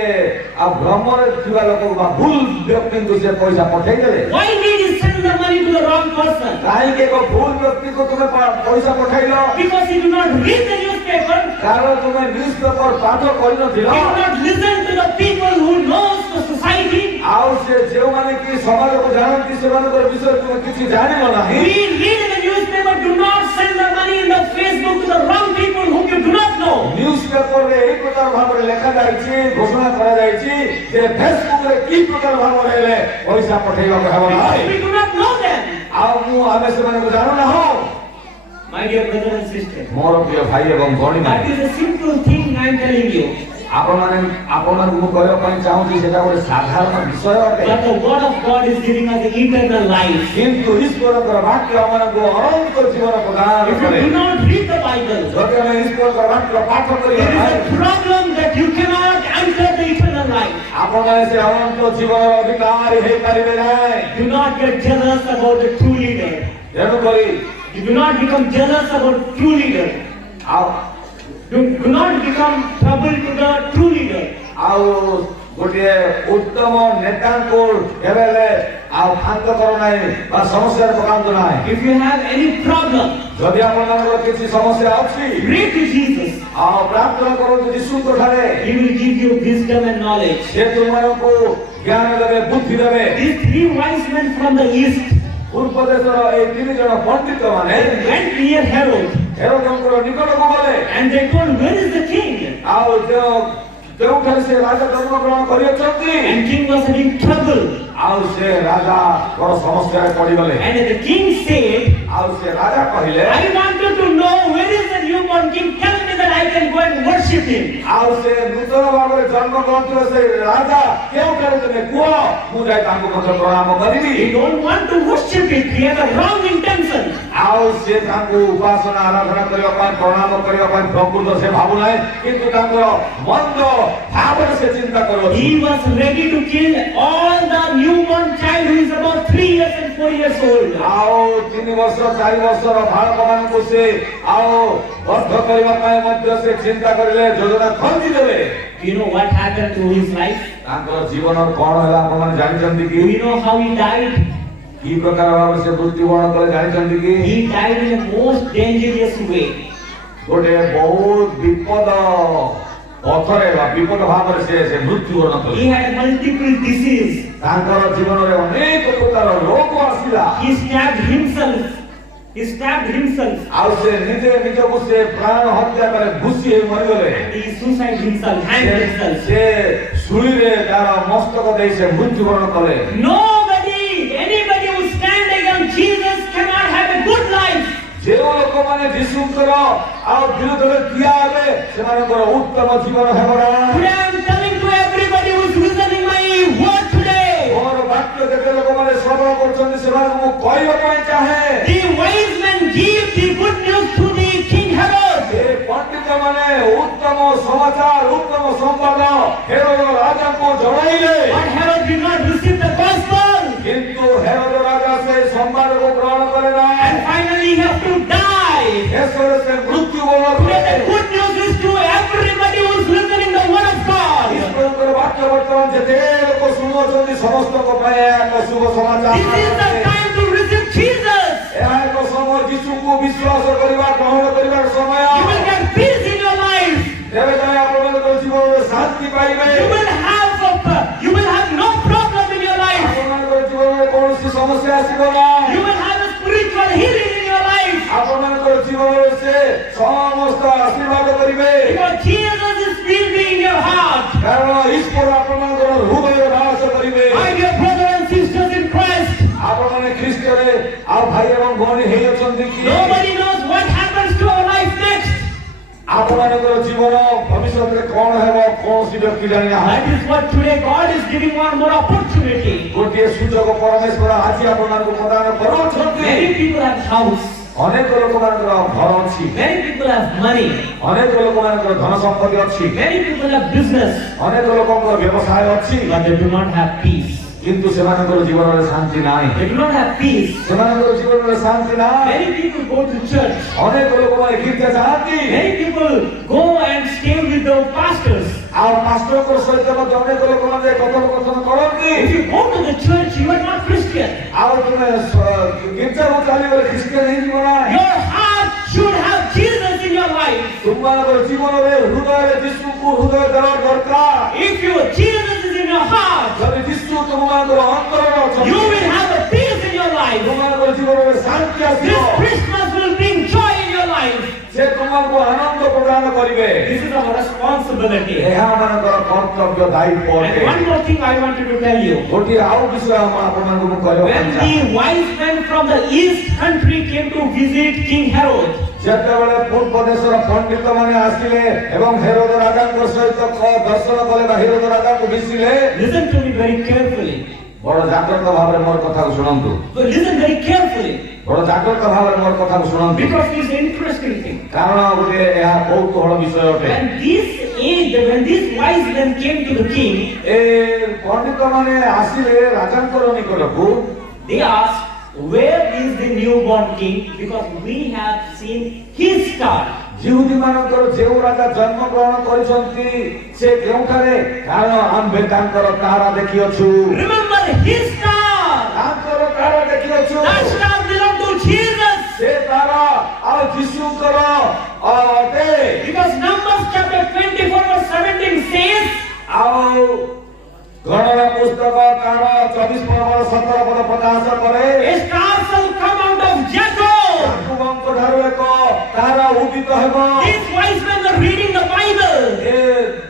ଆଉ ଭ୍ରମରେ ଥିବା ଲୋକକୁ ବା ଭୁଲ ବ୍ୟକ୍ତିଙ୍କୁ ସେ ପଇସା ପଠେଇ ଦେଲେ Why did he send the money to the wrong person? କାହିଁକି ଏକ ଭୁଲ ବ୍ୟକ୍ତିକୁ ତୁମେ ପଇସା ପଠେଇଲ Because he did not read the newspaper. କାରଣ ତୁମେ ନ୍ୟୁଜ ପେପର ପାଠ କରିନଥିଲ He did not listen to the people who knows the society. ଆଉ ସେ ଯେଉଁମାନେ କି ସମାଜକୁ ଜାଣନ୍ତି ସେମାନଙ୍କର ବିଷୟରେ ତୁମେ କିଛି ଜାଣିଲ ନାହିଁ We read in the newspaper, do not send the money in the Facebook to the wrong people whom you do not know. News ପେପରରେ ଏହି ପ୍ରକାର ଭାବରେ ଲେଖାଯାଇଛି ଘୋଷଣା କରାଯାଇଛି ଯେ ଫେସବୁକରେ କି ପ୍ରକାର ଭାବରେ ହେଲେ ପଇସା ପଠେଇବାକୁ ହେବ Because ନାହିଁ we do not know them. ଆଉ ଆମେ ସେମାନଙ୍କୁ ଜାଣୁନାହୁଁ My dear brother and sister, ମୋର ପ୍ରିୟ ଭାଇ ଏବଂ ଭଉଣୀ that is a simple thing I am telling you. ଆପଣମାନଙ୍କୁ ମୁଁ କହିବା ପାଇଁ ଚାହୁଁଛି ସେଟା ଗୋଟେ ସାଧାରଣ ବିଷୟ ଅଟେ But the word of God is giving us eternal life. କିନ୍ତୁ ଈଶ୍ୱରଙ୍କର ବାକ୍ୟ ଆମମାନଙ୍କୁ ଅନନ୍ତ ଜୀବନ ପ୍ରଦାନ If you କରେ do not read the Bible, ଯଦି ଆମେ ଈଶ୍ୱରଙ୍କର ବାକ୍ୟ ପାଠ କରିବା there is ନାହିଁ a problem that you cannot enter the eternal life. ଆପଣମାନେ ସେ ଅନନ୍ତ ଜୀବନର ଅଧିକାରୀ ହେଇପାରିବେ ନାହିଁ Do not get jealous about the true leader. ତେଣୁକରି You do not become jealous about true leader. ଆଉ Do not become trouble to the true leader. ଆଉ ଗୋଟିଏ ଉତ୍ତମ ନେତାଙ୍କୁ କେବେ ହେଲେ ଆଉ ଫାଙ୍କ କର ନାହିଁ ବା ସମସ୍ୟାରେ ପକାନ୍ତୁ ନାହିଁ If you have any problem, ଯଦି ଆପଣମାନଙ୍କର କିଛି ସମସ୍ୟା ଅଛି pray to Jesus. ଆଉ ପ୍ରାର୍ଥନା କରନ୍ତୁ ଯୀଶୁଙ୍କ ଠାରେ He will give you wisdom and knowledge. ସେ ତୁମମାନଙ୍କୁ ଜ୍ଞାନ ଦେବେ ବୁଦ୍ଧି ଦେବେ These three wise men from the east ପୂର୍ବ ଦେଶର ଏଇ ତିନି ଜଣ ପଣ୍ଡିତ ମାନେ went near Herod ହେରୋଦଙ୍କର ନିକଟକୁ ଗଲେ and they told, where is the king? ଆଉ ଯେଉଁଠାରେ ସେ ରାଜା ଜନ୍ମଗ୍ରହଣ କରିଅଛନ୍ତି And king was having trouble. ଆଉ ସେ ରାଜା ବଡ଼ ସମସ୍ୟାରେ ପଡ଼ିଗଲେ And the king said, ଆଉ ସେ ରାଜା କହିଲେ I wanted to know where is the newborn king. Tell me that I can go and worship him. ଆଉ ସେ ନୂତନ ଭାବରେ ଜନ୍ମଗ୍ରହଣ ଥିବା ସେ ରାଜା କେଉଁଠାରେ ତୁମେ କୁହ ମୁଁ ଯାଇ ତାଙ୍କୁ ମଧ୍ୟ ପ୍ରଣାମ କରିବି He don't want to worship it. He has a wrong intention. ଆଉ ସେ ତାଙ୍କୁ ଉପାସନା ଆରାଧନା କରିବା ପାଇଁ ପ୍ରଣାମ କରିବା ପାଇଁ ପ୍ରକୃତ ସେ ଭାବୁନାହିଁ କିନ୍ତୁ ତାଙ୍କର ମନ୍ଦ ଭାବରେ ସେ ଚିନ୍ତା କରୁଅଛି He was ready to kill all the newborn child who is about 3 years and 4 years old. ଆଉ 3 ବର୍ଷ 4 ବର୍ଷର ବାଳକମାନଙ୍କୁ ସେ ଆଉ ବଦ୍ଧ କରିବା ପାଇଁ ମଧ୍ୟ ସେ ଚିନ୍ତା କରିଲେ ଯୋଜନା ଖଞ୍ଜି ଦେଲେ Do you know what happened to his life? ତାଙ୍କର ଜୀବନ କ'ଣ ହେଲା ଆପଣମାନେ ଜାଣିଛନ୍ତି କି Do you know how he died? କି ପ୍ରକାର ଭାବରେ ସେ ମୃତ୍ୟୁବରଣ କଲେ ଜାଣିଛନ୍ତି କି He died in the most dangerous way. ଗୋଟେ ବହୁତ ବିପଦ ପଥରେ ବା ବିପଦ ଭାବରେ ସେ ମୃତ୍ୟୁବରଣ କଲେ He had multiple disease. ତାଙ୍କର ଜୀବନରେ ଅନେକ ପ୍ରକାର ରୋଗ ଆସିଲା He stabbed himself. He stabbed himself. ଆଉ ସେ ନିଜେ ନିଜକୁ ସେ ପ୍ରାଣ ହତ୍ୟା କଲେ ଘୁଷି ହେଇ ମରିଗଲେ He suicide himself, hanged himself. ସେ ଶୁଳିରେ ତାର ମସ୍ତକ ଦେଇ ସେ ମୃତ୍ୟୁବରଣ କଲେ Anybody who stand against Jesus cannot have a good life. ଯେଉଁ ଲୋକମାନେ ଯୀଶୁଙ୍କର ଆଉ ବିରୁଦ୍ଧରେ ଠିଆ ହେବେ ସେମାନଙ୍କର ଉତ୍ତମ ଜୀବନ ହେବ ନାହିଁ Today I am telling to everybody who is listening my word today. ମୋର ବାକ୍ୟ ଯେତେ ଲୋକମାନେ ଶ୍ରବଣ କରୁଛନ୍ତି ସେମାନଙ୍କୁ ମୁଁ କହିବା ପାଇଁ ଚାହେଁ The wise men give the good news to the King Herod. ଏ ପଣ୍ଡିତମାନେ ଉତ୍ତମ ସମାଚାର ଉତ୍ତମ ସମ୍ବାଦ ହେରୋଦ ରାଜାଙ୍କୁ ଜଣାଇଲେ But Herod did not receive the gospel. କିନ୍ତୁ ହେରୋଦ ରାଜା ସେ ସମ୍ବାଦକୁ ଗ୍ରହଣ କଲେ ନାହିଁ And finally he has to die. ଶେଷରେ ସେ ମୃତ୍ୟୁବରଣ Today କଲେ the good news is to everybody who is listening the word of God. ଈଶ୍ୱରଙ୍କର ବାକ୍ୟ ବର୍ତ୍ତମାନ ଯେତେ ଲୋକ ଶୁଣୁଅଛନ୍ତି ସମସ୍ତଙ୍କ ପାଇଁ ଏହା ଏକ ଶୁଭ ସମାଚାର This is the time to receive Jesus. ଏହା ଏକ ସମୟ ଯୀଶୁଙ୍କୁ ବିଶ୍ୱାସ କରିବା ଗ୍ରହଣ କରିବାର ସମୟ You will get peace in your life. ତେବେ ଯାଇ ଆପଣମାନଙ୍କ ଜୀବନରେ ଶାନ୍ତି ପାଇବେ You will have no problem in your life. ଆପଣମାନଙ୍କ ଜୀବନରେ କୌଣସି ସମସ୍ୟା ଆସିବ ନାହିଁ You will have a spiritual healing in your life. ଆପଣମାନଙ୍କ ଜୀବନରେ ସେ ସମସ୍ତ ଆଶୀର୍ବାଦ କରିବେ Because Jesus is building in your heart. କାରଣ ଈଶ୍ୱର ଆପଣମାନଙ୍କର ହୃଦୟ ନାଶ କରିବେ My dear brothers and sisters in Christ, ଆପଣମାନେ ଖ୍ରୀଷ୍ଟରେ ଆଉ ଭାଇ ଏବଂ ଭଉଣୀ ହେଇଅଛନ୍ତି କି nobody knows what happens to our life next. ଆପଣଙ୍କର ଜୀବନ ଭବିଷ୍ୟତରେ କଣ ହେବ କୌଣସି ବ୍ୟକ୍ତି ଜାଣି That ନାହାନ୍ତି। is what today God is giving one more opportunity. ଗୋଟିଏ ସୁଯୋଗ ପରମେଶ୍ୱର ଆଜି ଆପଣମାନଙ୍କୁ ପ୍ରଦାନ କରୁଛନ୍ତି। Many people have house. ଅନେକ ଲୋକମାନଙ୍କର ଘର ଅଛି, Many people have money. ଅନେକ ଲୋକମାନଙ୍କର ଧନ ସମ୍ପତ୍ତି ଅଛି, Many people have business. ଅନେକ ଲୋକଙ୍କର ବ୍ୟବସାୟ ଅଛି, But they do not have peace. କିନ୍ତୁ ସେମାନଙ୍କର ଜୀବନରେ ଶାନ୍ତି ନାହିଁ। They do not have peace. ସେମାନଙ୍କର ଜୀବନରେ ଶାନ୍ତି ନାହିଁ। Many people go to church. ଅନେକ ଲୋକମାନେ ଗୀର୍ଜା ଯାଆନ୍ତି, Many people go and stay with the pastors. ଆଉ ପାଷ୍ଟରଙ୍କ ସହିତ ମଧ୍ୟ ଅନେକ ଲୋକମାନେ କଥୋପକଥନ କରନ୍ତି। If you go to the church, you are not Christian. ଆଉ ତୁମେ ଗୀର୍ଜାକୁ ଚାଲିଗଲେ ଖ୍ରୀଷ୍ଟିଆନ ହେଇଯିବ ନାହିଁ। Your heart should have Jesus in your life. ତୁମମାନଙ୍କର ଜୀବନରେ ହୃଦୟରେ ଯୀଶୁଙ୍କୁ ହୃଦୟ ଦେବା ଦରକାର। If your Jesus is in your heart, ଯଦି ଯୀଶୁ ତୁମମାନଙ୍କର ଅନ୍ତରରେ ଅଛନ୍ତି, you will have a peace in your life. ତୁମମାନଙ୍କର ଜୀବନରେ ଶାନ୍ତି ଆସିବ। This Christmas will bring joy in your life. ସେ ତୁମମାନଙ୍କୁ ଆନନ୍ଦ ପ୍ରଦାନ କରିବେ। This is our responsibility. ଏହା ଆମମାନଙ୍କର କର୍ତ୍ତବ୍ୟ ଦାୟିତ୍ୱ And ଅଟେ। one more thing I wanted to tell you. ଗୋଟିଏ ଆଉ ବିଷୟ ଆପଣମାନଙ୍କୁ ମୁଁ କହିବାକୁ When ଚାହେଁ। the wise men from the east country came to visit King Herod, ଯେତେବେଳେ ପୂର୍ବ ଦେଶର ପଣ୍ଡିତ ମାନେ ଆସିଲେ ଏବଂ ହେରୋଦ ରାଜାଙ୍କ ସହିତ ଦର୍ଶନ କଲେ ବା ହେରୋଦ ରାଜାଙ୍କୁ ମିଶିଲେ, listen to me very carefully. ବଡ ଜାଗ୍ରତ ଭାବରେ ମୋର କଥାକୁ ଶୁଣନ୍ତୁ। So listen very carefully ବଡ ଜାଗ୍ରତ ଭାବରେ ମୋର କଥାକୁ ଶୁଣନ୍ତୁ, because it's an interesting thing. କାରଣ ଗୋଟେ ଏହା କୌତୁହଳ ବିଷୟ ଅଟେ। When these wise men came to the king, ଏ ପଣ୍ଡିତ ମାନେ ଆସିଲେ ରାଜାଙ୍କର ନିକଟକୁ। they asked, "Where is the newborn king? Because we have seen his star." ଜିହୁଦୀ ମାନଙ୍କର ଯେଉଁ ରାଜା ଜନ୍ମ ଗ୍ରହଣ କରିଛନ୍ତି ସେ କେଉଁଠାରେ? କାରଣ ଆମ୍ଭେ ତାଙ୍କର ତାରା ଦେଖିଅଛୁ। Remember his star. ତାଙ୍କର ତାରା ଦେଖିଅଛୁ। That star belonged to Jesus. ସେ ତାରା ଆଉ ଯୀଶୁଙ୍କର ଅଟେ। Because Numbers chapter 24 verse 17 says, ଆଉ ଗଣନା ପୁସ୍ତକ ତାର 24 ପର୍ବର 17 ପଦ ପ୍ରକାଶ କରେ, "A star shall come out of Jacob." ଯାକୋବଙ୍କ ଠାରୁ ଏକ ତାରା ଉଦିତ ହେବ। These wise men were reading the Bible. ଏ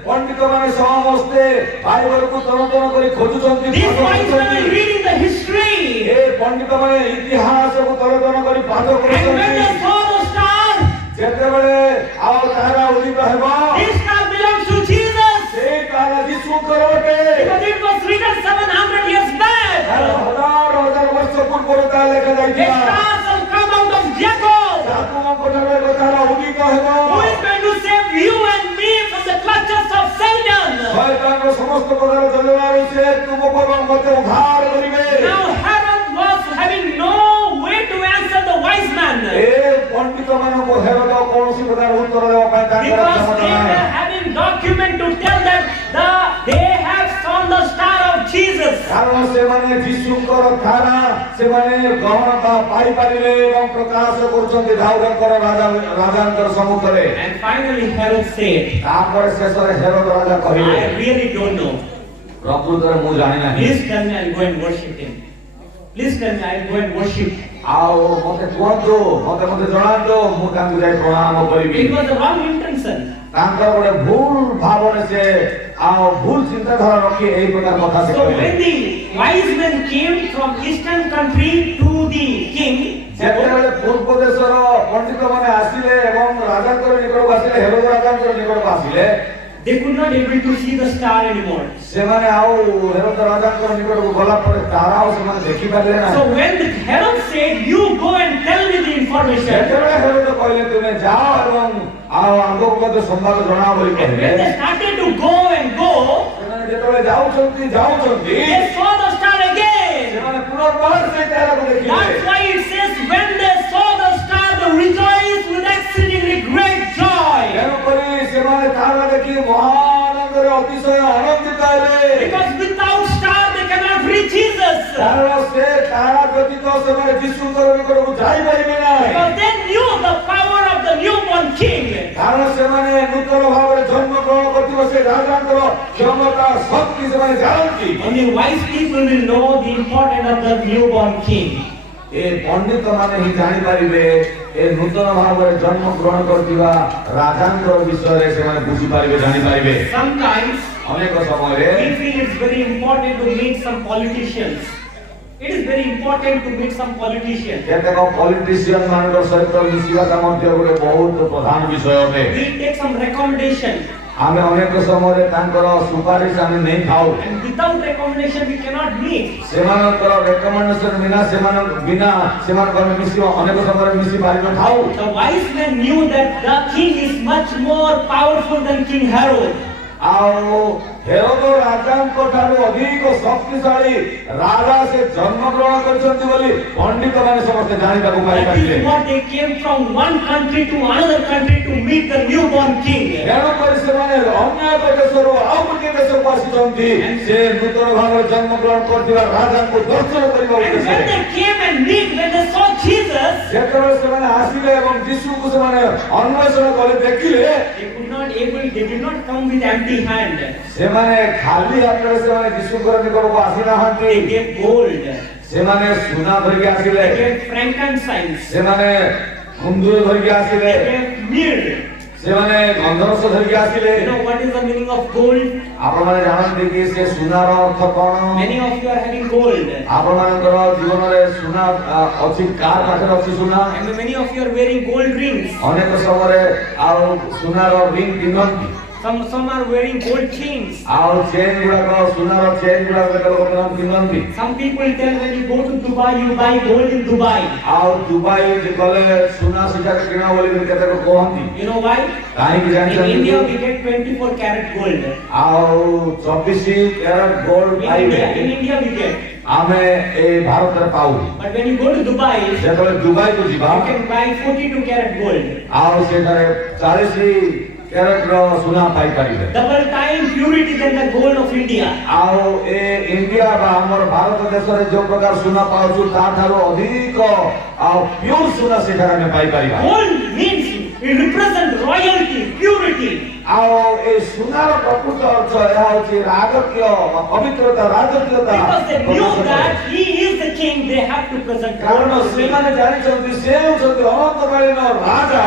ପଣ୍ଡିତ ମାନେ ସମସ୍ତେ ବାଇବଲକୁ ତନ୍ନ କରି ଖୋଜୁଛନ୍ତି। These wise men were reading the history. ଏ ପଣ୍ଡିତ ମାନେ ଇତିହାସକୁ ତନ୍ନ କରି ପାଠ And when କରୁଛନ୍ତି। they saw the star, ଯେତେବେଳେ ଆଉ ତାରା ଉଦିତ ହେବ, this star belongs to Jesus. ସେ ତାରା ଯୀଶୁଙ୍କର ଅଟେ। Because it was written 700 years back. ହଜାର ହଜାର ବର୍ଷ ପୂର୍ବରୁ ତାହା A ଲେଖାଯାଇଥିଲା। star shall come out of Jacob. ଯାକୋବଙ୍କ ଠାରୁ ଏକ ତାରା ଉଦିତ ହେବ। Who is going to save you and me from the clutches of Satan? ଶୟତାନର ସମସ୍ତ ପ୍ରକାର ଯୋଜନାରୁ ସେ ତୁମକୁ ଏବଂ ମୋତେ ଉଦ୍ଧାର କରିବେ। Now Herod was having no way to answer the wise man. ଏ ପଣ୍ଡିତ ମାନଙ୍କୁ ହେରୋଦ କୌଣସି ପ୍ରକାର ଉତ୍ତର ଦେବା ପାଇଁ ତାଙ୍କର Because କ୍ଷମତା they ନାହିଁ। were having document to tell that they have found the star of Jesus. କାରଣ ସେମାନେ ଯୀଶୁଙ୍କର ତାରା ସେମାନେ ଗ୍ରହଣ ପାଇପାରିଲେ ଏବଂ ପ୍ରକାଶ କରୁଛନ୍ତି ଦାଉଦଙ୍କର ରାଜାଙ୍କର ସମ୍ମୁଖରେ। And finally Herod said, ତାପରେ ଶେଷରେ ହେରୋଦ ରାଜା କହିଲେ, "I really don't know. ପ୍ରକୃତରେ ମୁଁ ଜାଣି ନାହିଁ। Please tell me I'll go and worship him. Please tell me I'll go and worship." ଆଉ ମତେ କୁହନ୍ତୁ, ମତେ ଜଣାନ୍ତୁ, ମୁଁ ତାଙ୍କୁ ଯାଇ ପ୍ରଣାମ କରିବି। It was the wrong intention. ତାଙ୍କର ଗୋଟେ ଭୁଲ ଭାବରେ ସେ ଆଉ ଭୁଲ ଚିନ୍ତାଧାରା ରଖି ଏଇ ପ୍ରକାର କଥା ସେ So କହିଲେ। when the wise men came from eastern country to the king, ଯେତେବେଳେ ପୂର୍ବ ଦେଶର ପଣ୍ଡିତ ମାନେ ଆସିଲେ ଏବଂ ରାଜାଙ୍କର ନିକଟକୁ ଆସିଲେ, ହେରୋଦ ରାଜାଙ୍କର ନିକଟକୁ ଆସିଲେ, they could not able to see the star anymore. ସେମାନେ ଆଉ ହେରୋଦ ରାଜାଙ୍କର ନିକଟକୁ ଗଲା ପରେ ତାରା ଆଉ ସେମାନେ ଦେଖିପାରିଲେ So ନାହିଁ। when the Herod said, "You go and tell me the information," ଯେତେବେଳେ ହେରୋଦ କହିଲେ ତୁମେ ଯାଅ ଏବଂ ଆଉ ଆଗକୁ ମଧ୍ୟ ସମ୍ବାଦ ଜଣାଅ ବୋଲି and କହିଲେ, when they started to go and go, ସେମାନେ ଯେତେବେଳେ ଯାଉଛନ୍ତି they saw the star again. ସେମାନେ ପୁନର୍ବାର ସେଇ ତାରାକୁ ଦେଖିଲେ। That's why it says, "When they saw the star, they rejoiced with exceedingly great joy." ତେଣୁକରି ସେମାନେ ତାରା ଦେଖି ମହାନନ୍ଦରେ ଅତିଶୟ ଆନନ୍ଦିତ ହେଲେ। Because without star, they cannot reach Jesus. କାରଣ ସେ ତାରା ବ୍ୟତୀତ ସେମାନେ ଯୀଶୁଙ୍କର ନିକଟକୁ ଯାଇପାରିବେ ନାହିଁ। Because they knew the power of the newborn king. କାରଣ ସେମାନେ ନୂତନ ଭାବରେ ଜନ୍ମ ଗ୍ରହଣ କରିଥିବା ସେ ରାଜାଙ୍କର କ୍ଷମତା ଶକ୍ତି ସେମାନେ ଜାଣନ୍ତି। Only wise people will know the importance of the newborn king. ଏ ପଣ୍ଡିତ ମାନେ ହିଁ ଜାଣିପାରିବେ ଏ ନୂତନ ଭାବରେ ଜନ୍ମ ଗ୍ରହଣ କରିଥିବା ରାଜାଙ୍କର ବିଷୟରେ ସେମାନେ ବୁଝିପାରିବେ, ଜାଣିପାରିବେ। Sometimes ଅନେକ ସମୟରେ we feel it's very important to meet some politicians. It is very important to meet some politicians. କେତେକ ପଲିଟିସିଆନ ମାନଙ୍କ ସହିତ ମିଶିବାଟା ମଧ୍ୟ ଗୋଟେ ବହୁତ ପ୍ରଧାନ ବିଷୟ ଅଟେ। We take some recommendation, ଆମେ ଅନେକ ସମୟରେ ତାଙ୍କର ସୁପାରିଶ ଆମେ ନେଇଥାଉ। and without recommendation we cannot meet. ସେମାନଙ୍କର ରେକମେଣ୍ଡେସନ ବିନା ସେମାନଙ୍କ ଆମେ ମିଶି ଅନେକ ସମୟରେ ମିଶି ପାରିନଥାଉ। The wise men knew that the king is much more powerful than King Herod. ଆଉ ହେରୋଦ ରାଜାଙ୍କ ଠାରୁ ଅଧିକ ଶକ୍ତିଶାଳୀ ରାଜା ସେ ଜନ୍ମଗ୍ରହଣ କରିଛନ୍ତି ବୋଲି ପଣ୍ଡିତ ମାନେ ସମସ୍ତେ ଜାଣିବାକୁ That ପାଇପାରିଲେ। is what they came from one country to another country to meet the newborn king. ତେଣୁକରି ସେମାନେ ଅନ୍ୟ ଏକ ଦେଶରୁ ଆଉ ଗୋଟିଏ ଦେଶକୁ ଆସିଛନ୍ତି ସେ ନୂତନ ଭାବରେ ଜନ୍ମଗ୍ରହଣ କରିଥିବା ରାଜାଙ୍କୁ ଦର୍ଶନ କରିବା And when ଉଦ୍ଦେଶ୍ୟରେ। they came and meet, when they saw Jesus, ଯେତେବେଳେ ସେମାନେ ଆସିଲେ ଏବଂ ଯୀଶୁଙ୍କୁ ସେମାନେ ଅନ୍ୱେଷଣ କଲେ ଦେଖିଲେ they did not come with empty hand. ସେମାନେ ଖାଲି ହାତରେ ସେମାନେ ଯୀଶୁଙ୍କର ନିକଟକୁ ଆସିନାହାନ୍ତି। They gave gold, ସେମାନେ ସୁନା ଧରିକି ଆସିଲେ, they gave frankincense, ସେମାନେ କୁନ୍ଦୁରୁ ଧରିକି ଆସିଲେ, they gave myrrh. ସେମାନେ ଗନ୍ଧରସ ଧରିକି ଆସିଲେ। You know what is the meaning of gold? ଆପଣମାନେ ଜାଣନ୍ତି କି ସେ ସୁନାର ଅର୍ଥ କଣ? Many of you are having gold, ଆପଣମାନଙ୍କର ଜୀବନରେ ସୁନା ଅଛି, କାହାର ପାଖରେ ଅଛି ସୁନା? and many of you are wearing gold rings. ଅନେକ ସମୟରେ ଆଉ ସୁନାର ରିଙ୍ଗ ପିନ୍ଧନ୍ତି, Some are wearing gold chains. ଆଉ ଚେନ୍ ଗୁଡାକ ସୁନାର ଚେନ୍ ଗୁଡାକ କେତେ ଲୋକ ପିନ୍ଧନ୍ତି। Some people tell when you go to Dubai, you buy gold in Dubai. ଆଉ ଦୁବାଇ ଗଲେ ସୁନା ସେଠାରେ କିଣା ବୋଲି କେତେ ଲୋକ କହନ୍ତି। You know why? କାହିଁକି In ଜାଣିଛନ୍ତି? India we get 24 karat gold. ଆଉ 24 କ୍ୟାରେଟ ଗୋଲ୍ଡ ପାଇବେ In India we get. ଆମେ ଏ ଭାରତରେ ପାଉ। But when you go to Dubai, you ଯେତେବେଳେ ଦୁବାଇକୁ ଯିବା can buy 42 karat gold. ଆଉ ସେଠାରେ 40 କ୍ୟାରେଟର ସୁନା ପାଇପାରିବେ। Double time purity than the gold of India. ଆଉ ଏ ଇଣ୍ଡିଆ ବା ଆମର ଭାରତ ଦେଶରେ ଯୋଉ ପ୍ରକାର ସୁନା ପାଉଛୁ ତାଠାରୁ ଅଧିକ ଆଉ ପ୍ୟୁର ସୁନା ସେଠାରେ ଆମେ ପାଇପାରିବା। Gold means it represents royalty, purity. ଆଉ ଏ ସୁନାର ପ୍ରକୃତ ଅର୍ଥ ଏହା ହେଉଛି ରାଜକୀୟ ପବିତ୍ରତା, ରାଜକୀୟତା। Because they knew that he is the king, they have to present କାରଣ gold. ସେମାନେ ଜାଣିଛନ୍ତି ସେ ହେଉଛନ୍ତି ଅନନ୍ତକାଳୀନ ରାଜା,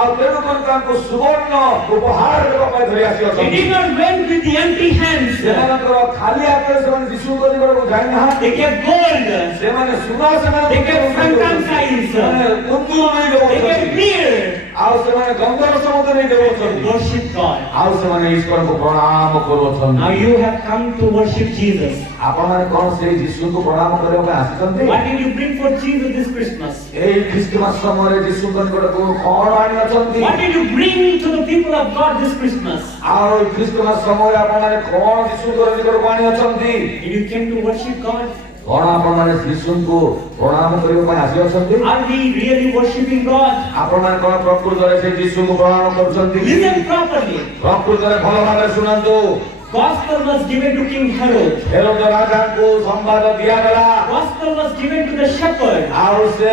ଆଉ ତେଣୁକରି ତାଙ୍କୁ ସୁବର୍ଣ୍ଣ ଉପହାର ଦେବା ପାଇଁ ଧରି They ଆସିଅଛନ୍ତି। did not went with the empty hands. ସେମାନଙ୍କର ଖାଲି ହାତରେ ସେମାନେ ଯୀଶୁଙ୍କ ନିକଟକୁ ଯାଇନାହାନ୍ତି। They gave gold. ସେମାନେ ସୁନା ସେମାନେ They gave frankincense. ସେମାନେ କୁନ୍ଦୁରୁ ନେଇ They gave ଦେଉଛନ୍ତି, myrrh. ଆଉ ସେମାନେ ଗନ୍ଧରସ ମଧ୍ୟ ନେଇ ଦେଉଛନ୍ତି, Worship God. ଆଉ ସେମାନେ ଈଶ୍ୱରଙ୍କୁ ପ୍ରଣାମ Now କରୁଅଛନ୍ତି। you have come to worship Jesus. ଆପଣମାନେ କଣ ସେଇ ଯୀଶୁଙ୍କୁ ପ୍ରଣାମ କରିବା ପାଇଁ ଆସିଛନ୍ତି? What did you bring for Jesus this Christmas? ଏଇ ଖ୍ରୀଷ୍ଟମାସ ସମୟରେ ଯୀଶୁଙ୍କ ନିକଟକୁ କଣ ଆଣି ଅଛନ୍ତି? What did you bring to the people of God this Christmas? ଆଉ ଏଇ ଖ୍ରୀଷ୍ଟମାସ ସମୟରେ ଆପଣମାନେ କଣ ଯୀଶୁଙ୍କର ନିକଟକୁ ଆଣି ଅଛନ୍ତି? Did you came to worship God? କଣ ଆପଣମାନେ ଯୀଶୁଙ୍କୁ ପ୍ରଣାମ କରିବା ପାଇଁ ଆସି ଅଛନ୍ତି? Are we really worshiping God? ଆପଣମାନେ କଣ ପ୍ରକୃତରେ ସେ ଯୀଶୁଙ୍କୁ ପ୍ରଣାମ କରୁଛନ୍ତି? Listen properly. ପ୍ରକୃତରେ ଭଲ ଭାବରେ ଶୁଣନ୍ତୁ। Gospel was given to King Herod. Herod ରାଜାଙ୍କୁ ସମ୍ବାଦ ଦିଆଗଲା, Gospel was given to the shepherd. ଆଉ ସେ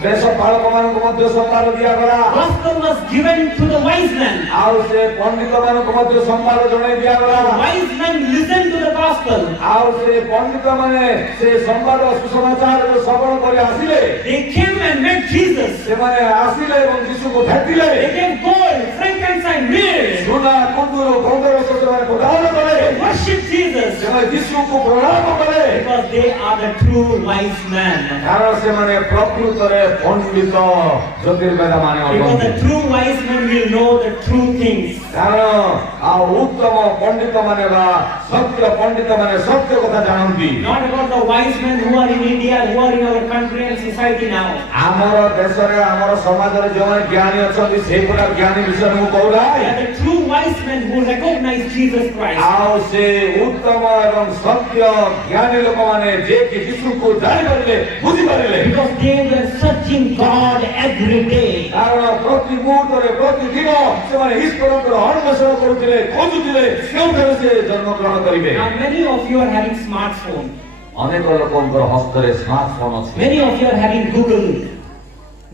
ଦେଶପାଳକ ମାନଙ୍କୁ ମଧ୍ୟ ସମ୍ବାଦ ଦିଆଗଲା, Gospel was given to the wise men. ଆଉ ସେ ପଣ୍ଡିତ ମାନଙ୍କୁ ମଧ୍ୟ ସମ୍ବାଦ ଜଣାଇ ଦିଆଗଲା। Wise men listened to the gospel. ଆଉ ସେ ପଣ୍ଡିତ ମାନେ ସେ ସମ୍ବାଦ ସୁସମାଚାରକୁ ଶ୍ରବଣ କରି ଆସିଲେ। They came and met Jesus. ସେମାନେ ଆସିଲେ ଏବଂ ଯୀଶୁଙ୍କୁ ଭେଟିଲେ। They gave gold, frankincense, myrrh. ସୁନା, କୁନ୍ଦୁରୁ, ଗନ୍ଧରସ ସେମାନେ ପ୍ରଦାନ କଲେ। They worshiped Jesus ସେମାନେ ଯୀଶୁଙ୍କୁ ପ୍ରଣାମ କଲେ, because they are the true wise men. କାରଣ ସେମାନେ ପ୍ରକୃତରେ ପଣ୍ଡିତ ଜ୍ୟୋତିର୍ବେଦ ମାନେ Because ଅଟନ୍ତି। the true wise men will know the true things. କାରଣ ଆଉ ଉତ୍ତମ ପଣ୍ଡିତ ମାନେ ବା ସତ୍ୟ ପଣ୍ଡିତ ମାନେ ସତ୍ୟ କଥା ଜାଣନ୍ତି। Not about the wise men who are in India, who are in our country and society now. ଆମର ଦେଶରେ ଆମର ସମାଜରେ ଯେଉଁମାନେ ଜ୍ଞାନୀ ଅଛନ୍ତି ସେଇ ପ୍ରକାର ଜ୍ଞାନୀ ବିଷୟରେ ମୁଁ They କହୁନାହିଁ। are the true wise men who recognize Jesus Christ. ଆଉ ସେ ଉତ୍ତମ ଏବଂ ସତ୍ୟ ଜ୍ଞାନୀ ଲୋକମାନେ ଯିଏକି ଯୀଶୁଙ୍କୁ ଜାଣିପାରିଲେ, ବୁଝିପାରିଲେ। Because they were searching God every day. କାରଣ ପ୍ରତି ମୁହୂର୍ତ୍ତରେ ପ୍ରତିଦିନ ସେମାନେ ଈଶ୍ୱରଙ୍କର ଅନ୍ୱେଷଣ କରୁଥିଲେ, ଖୋଜୁଥିଲେ କେଉଁଠାରେ ସେ ଜନ୍ମଗ୍ରହଣ କରିବେ। Now many of you are having smartphone. ଅନେକ ଲୋକଙ୍କର ହସ୍ତରେ ସ୍ମାର୍ଟଫୋନ୍ ଅଛି, Many of you are having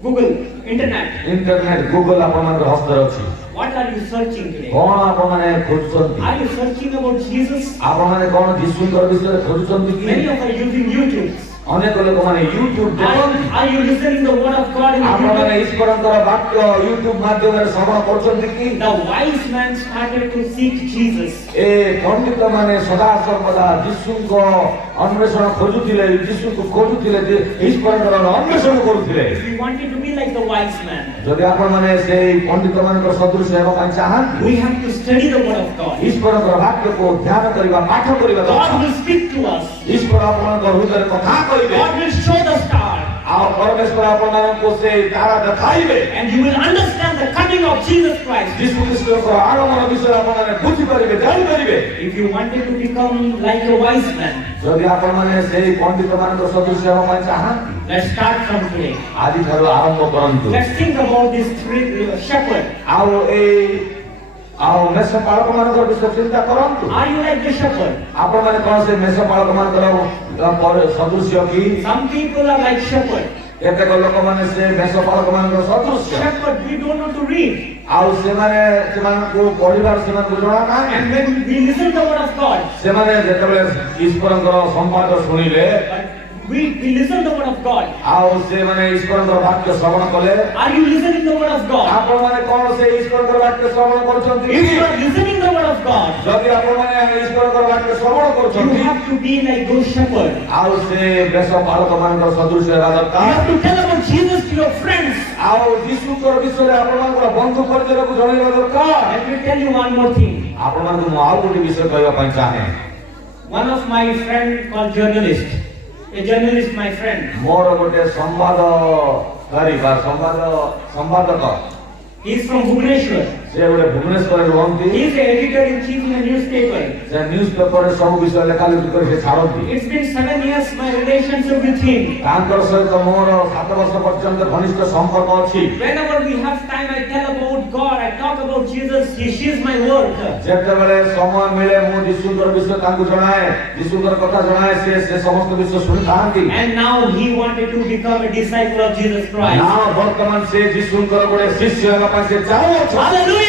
Google, internet. Internet, Google ଆପଣମାନଙ୍କର ହସ୍ତରେ ଅଛି। What are you searching today? କଣ ଆପଣମାନେ ଖୋଜୁଛନ୍ତି? Are you searching about Jesus? ଆପଣମାନେ କଣ ଯୀଶୁଙ୍କର ବିଷୟରେ ଖୋଜୁଛନ୍ତି କି? Many of you are using YouTube. ଅନେକ ଲୋକମାନେ ୟୁଟ୍ୟୁବ ଦେଖନ୍ତି। Are you listening the word of God in the ଆପଣମାନେ YouTube? ଈଶ୍ୱରଙ୍କର ବାକ୍ୟ ୟୁଟ୍ୟୁବ ମାଧ୍ୟମରେ ଶ୍ରବଣ କରୁଛନ୍ତି କି? The wise man started to seek Jesus. ଏ ପଣ୍ଡିତ ମାନେ ସଦା ସର୍ବଦା ଯୀଶୁଙ୍କ ଅନ୍ୱେଷଣ ଖୋଜୁଥିଲେ, ଯୀଶୁଙ୍କୁ ଖୋଜୁଥିଲେ, ଯେ ଈଶ୍ୱରଙ୍କର ଅନ୍ୱେଷଣ କରୁଥିଲେ। If we wanted to be like the wise man, ଯଦି ଆପଣମାନେ ସେଇ ପଣ୍ଡିତ ମାନଙ୍କର ସଦୃଶ ହେବା ପାଇଁ ଚାହାନ୍ତି, we have to study the word of God. ଈଶ୍ୱରଙ୍କର ବାକ୍ୟକୁ ଧ୍ୟାନ କରିବା, ପାଠ କରିବା God ଦରକାର। will speak to us. ଈଶ୍ୱର ଆପଣଙ୍କ ହୃଦୟରେ କଥା କହିବେ, God will show the star. ଆଉ ପରମେଶ୍ୱର ଆପଣମାନଙ୍କୁ ସେ ତାରା ଦେଖାଇବେ। And you will understand the coming of Jesus Christ. ଯୀଶୁ ଖ୍ରୀଷ୍ଟଙ୍କ ଆଗମନ ବିଷୟରେ ଆପଣମାନେ ବୁଝିପାରିବେ, ଜାଣିପାରିବେ। If you wanted to become like a wise man, ଯଦି ଆପଣମାନେ ସେଇ ପଣ୍ଡିତ ମାନଙ୍କ ସଦୃଶ ହେବା ପାଇଁ ଚାହାନ୍ତି, let's start from today. ଆଜିଠାରୁ ଆରମ୍ଭ କରନ୍ତୁ। Let's think about this shepherd. ଆଉ ମେଷ ପାଳକ ମାନଙ୍କର ବିଷୟ ଚିନ୍ତା କରନ୍ତୁ। Are you like the shepherd? ଆପଣମାନେ କଣ ସେ ମେଷ ପାଳକ ମାନଙ୍କର ସଦୃଶ୍ୟ କି? Some people are like shepherd. କେତେକ ଲୋକମାନେ ସେ ମେଷ ପାଳକ ମାନଙ୍କର ସଦୃଶ୍ୟ। Shepherd, we don't know to read. ଆଉ ସେମାନଙ୍କୁ ପଢିବାର ସେମାନଙ୍କୁ ଜଣା ନାହିଁ। And when we listen to the word of God, ସେମାନେ ଯେତେବେଳେ ଈଶ୍ୱରଙ୍କର ସମ୍ବାଦ ଶୁଣିଲେ, we listen to the word of God. ଆଉ ସେମାନେ ଈଶ୍ୱରଙ୍କର ବାକ୍ୟ ଶ୍ରବଣ କଲେ। Are you listening to the word of God? ଆପଣମାନେ କଣ ସେ ଈଶ୍ୱରଙ୍କର ବାକ୍ୟ ଶ୍ରବଣ କରୁଛନ୍ତି? If you are listening to the word of God, ଯଦି ଆପଣମାନେ ଈଶ୍ୱରଙ୍କର ବାକ୍ୟ ଶ୍ରବଣ you କରୁଛନ୍ତି, have to be like those shepherds. ଆଉ ସେ ମେଷ ପାଳକ ମାନଙ୍କର ସଦୃଶ୍ୟ ହେବା You ଦରକାର। have to tell about Jesus to your friends. ଆଉ ଯୀଶୁଙ୍କର ବିଷୟରେ ଆପଣମାନଙ୍କର ବନ୍ଧୁ ପରିଜନକୁ ଜଣାଇବା ଦରକାର। Let me tell you one more thing. ଆପଣମାନଙ୍କୁ ମୁଁ ଆଉ ଗୋଟେ ବିଷୟ କହିବା ପାଇଁ ଚାହେଁ। One of my friend called journalist, a journalist, my friend. ମୋର ଗୋଟେ ସମ୍ବାଦକାରୀ ବା ସମ୍ବାଦକ, He is from Bhubaneswar. ସେ ଗୋଟେ ଭୁବନେଶ୍ୱରରେ ରୁହନ୍ତି। He is the editor in chief in a newspaper. ସେ ନ୍ୟୁଜ ପେପରରେ ସବୁ ବିଷୟ ଲେଖାଲେଖି କରି ସେ ଛାଡ଼ନ୍ତି। It's been 7 years my relationship with him. ତାଙ୍କର ସହିତ ମୋର 7 ବର୍ଷ ପର୍ଯ୍ୟନ୍ତ ଘନିଷ୍ଠ ସମ୍ପର୍କ ଅଛି। Whenever we have time, I tell about God. I talk about Jesus. She is my work. ଯେତେବେଳେ ସମୟ ମିଳେ ମୁଁ ଯୀଶୁଙ୍କର ବିଷୟ ତାଙ୍କୁ ଜଣାଏ, ଯୀଶୁଙ୍କର କଥା ଜଣାଏ, ସେ ସମସ୍ତ ବିଷୟ ଶୁଣିଥାନ୍ତି। And now he wanted to become a disciple of Jesus Christ. ନା ବର୍ତ୍ତମାନ ସେ ଯୀଶୁଙ୍କର ଗୋଟେ ଶିଷ୍ୟ ହେବା ପାଇଁ ସେ ଚାହୁଁଅଛନ୍ତି। Hallelujah!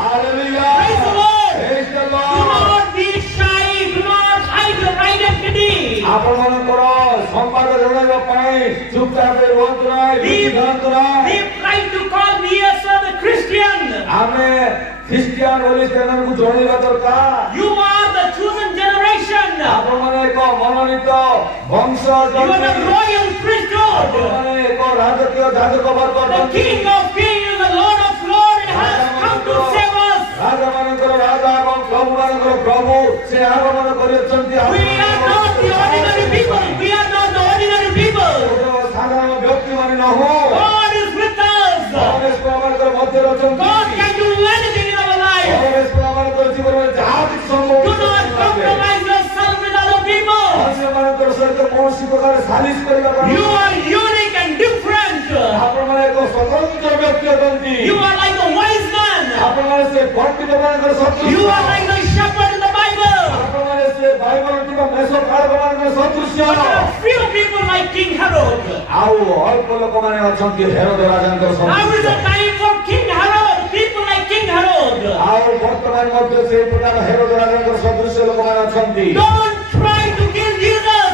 Hallelujah! Praise the Lord! Praise the Do Lord! not be shy. Do not hide your identity. ଆପଣମାନଙ୍କର ସମ୍ବାଦ ଜଣାଇବା ପାଇଁ ଚୁପଚାପ ରୁହନ୍ତୁ ନାହିଁ, ବିଭ୍ରାନ୍ତ ନାହିଁ। We try to call me as a Christian. ଆମେ ଖ୍ରୀଷ୍ଟିଆନ ବୋଲି ସେମାନଙ୍କୁ ଜଣାଇବା ଦରକାର। You are the chosen generation. ଆପଣମାନେ ଏକ ମନୋନୀତ ବଂଶ, You are the royal priesthood. ଆପଣମାନେ ଏକ ରାଜକୀୟ ଯାଜକ ବର୍ଗ। The King of Kings and the Lord of Lords has come to save us. ରାଜାମାନଙ୍କର ରାଜା ଏବଂ ପ୍ରଭୁମାନଙ୍କର ପ୍ରଭୁ ସେ ଆଗମନ କରିଅଛନ୍ତି। We are not the ordinary people. We are not the ordinary people. ସାଧାରଣ ବ୍ୟକ୍ତିମାନେ ନହୁଁ। God is with us. ପରମେଶ୍ୱର ଆମମାନଙ୍କର ମଧ୍ୟରେ ଅଛନ୍ତି। God can do anything in our life. ପରମେଶ୍ୱର ଆମମାନଙ୍କର ଜୀବନରେ ଯାହା କିଛି ସମ୍ଭବ Do not compromise yourself with other people. ଅନ୍ୟମାନଙ୍କର ସହିତ କୌଣସି ପ୍ରକାର ସାଲିସ କରିବା ପାଇଁ You are unique and different. ଆପଣମାନେ ଏକ ସ୍ୱତନ୍ତ୍ର ବ୍ୟକ୍ତି ଅଟନ୍ତି। You are like a wise man. ଆପଣମାନେ ସେ ପଣ୍ଡିତମାନଙ୍କର ସଦୃଶ। You are like the shepherd in the Bible. ଆପଣମାନେ ସେ ବାଇବଲ କିମ୍ବା ମେଷ ପାଳକମାନଙ୍କର ସଦୃଶ। But there are few people like King Herod. ଆଉ ଅଳ୍ପ ଲୋକମାନେ ଅଛନ୍ତି ହେରୋଦ ରାଜାଙ୍କର Now is ସଦୃଶ। the time for King Herod. People like King Herod. ଆଉ ବର୍ତ୍ତମାନ ମଧ୍ୟ ସେଇ ପ୍ରକାର ହେରୋଦ ରାଜାଙ୍କର ସଦୃଶ ଲୋକମାନେ ଅଛନ୍ତି। Don't try to kill Jesus.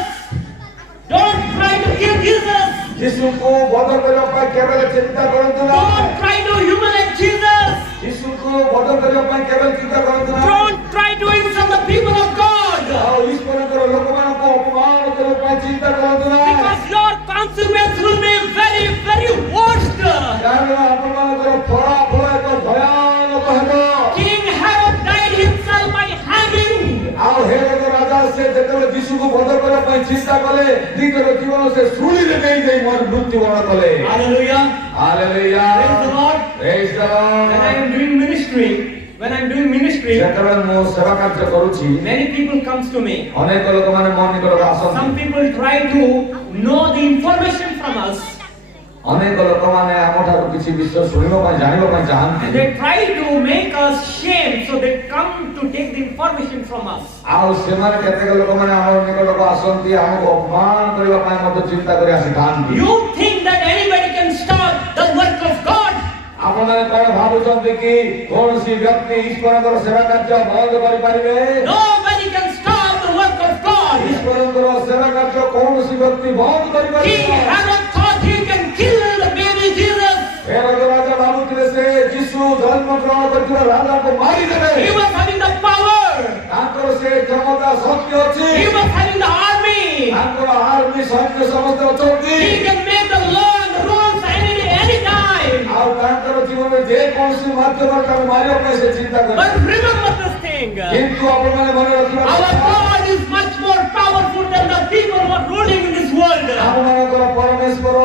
Don't try to kill Jesus. ଯୀଶୁଙ୍କୁ ବଧ କରିବା ପାଇଁ କେବେ ଚିନ୍ତା କରନ୍ତୁ Don't ନାହିଁ। try to humiliate Jesus. ଯୀଶୁଙ୍କୁ ବଧ କରିବା ପାଇଁ କେବେ ଚିନ୍ତା କରନ୍ତୁ ନାହିଁ। Don't try to insult the people of God. ଆଉ ଈଶ୍ୱରଙ୍କର ଲୋକମାନଙ୍କୁ ଅପମାନ କରିବା ପାଇଁ ଚିନ୍ତା କରନ୍ତୁ ନାହିଁ। Because your consequence will be very, very worst. କାରଣ ଆପଣମାନଙ୍କର ଫଳାଫଳ ଏକ ଭୟାନକ ହେବ। King Herod died himself by hanging. ଆଉ ହେରୋଦ ରାଜା ସେ ଯେତେବେଳେ ଯୀଶୁକୁ ବଧ କରିବା ପାଇଁ ଚିନ୍ତା କଲେ, ନିଜର ଜୀବନ ସେ ଶୂଳିରେ ନେଇଯାଇ ମୃତ୍ୟୁବରଣ କଲେ। Hallelujah. Hallelujah. Praise the Lord. Praise the When I Lord. am doing ministry, ଯେତେବେଳେ ମୁଁ ସେବା କାର୍ଯ୍ୟ କରୁଛି, many people comes to me. ଅନେକ ଲୋକମାନେ ମୋ ନିକଟକୁ ଆସନ୍ତି। Some people try to know the information from us. ଅନେକ ଲୋକମାନେ ଆମଠାରୁ କିଛି ବିଷୟ ଶୁଣିବା ପାଇଁ ଜାଣିବା ପାଇଁ And ଚାହାନ୍ତି। they try to make us shame, so they come to take the information from us. ଆଉ ସେମାନେ କେତେକ ଲୋକମାନେ ଆମ ନିକଟକୁ ଆସନ୍ତି, ଆମକୁ ଅପମାନ କରିବା ପାଇଁ ମଧ୍ୟ ଚିନ୍ତା କରି ଆସିଥାନ୍ତି। You think that anybody can stop the work of God? ଆପଣମାନେ କଣ ଭାବୁଛନ୍ତି କି କୌଣସି ବ୍ୟକ୍ତି ଈଶ୍ୱରଙ୍କର ସେବା କାର୍ଯ୍ୟ ବନ୍ଦ କରିପାରିବେ? Nobody can stop the work of God. ଈଶ୍ୱରଙ୍କର ସେବା ଘୋଷଣା କାର୍ଯ୍ୟ କୌଣସି ବ୍ୟକ୍ତି ବନ୍ଦ King କରିପାରିବ। Herod thought he can kill the baby Jesus. Herod ରାଜା ଭାବୁଥିଲେ ସେ ଯୀଶୁ ଜନ୍ମ ଗ୍ରହଣ କରିଥିବା ରାଜାକୁ ମାରିଦେବେ। He was having the power. ତାଙ୍କର ସେ କ୍ଷମତା ଶକ୍ତି ଅଛି। He was having the army. ତାଙ୍କର ଆର୍ମି ସୈନ୍ୟ ସମସ୍ତେ ଅଛନ୍ତି। He can make the law and the rules any time. ଆଉ ତାଙ୍କର ଜୀବନରେ ଯେକୌଣସି ମାଧ୍ୟମରେ ତାକୁ ମାରିବା ପାଇଁ ସେ ଚିନ୍ତା But କରେ। remember this thing. କିନ୍ତୁ ଆପଣମାନେ ମନେ ରଖିବା Our କଥା, God is much more powerful than the people who are ruling in this world. ଆମମାନଙ୍କର ପରମେଶ୍ୱର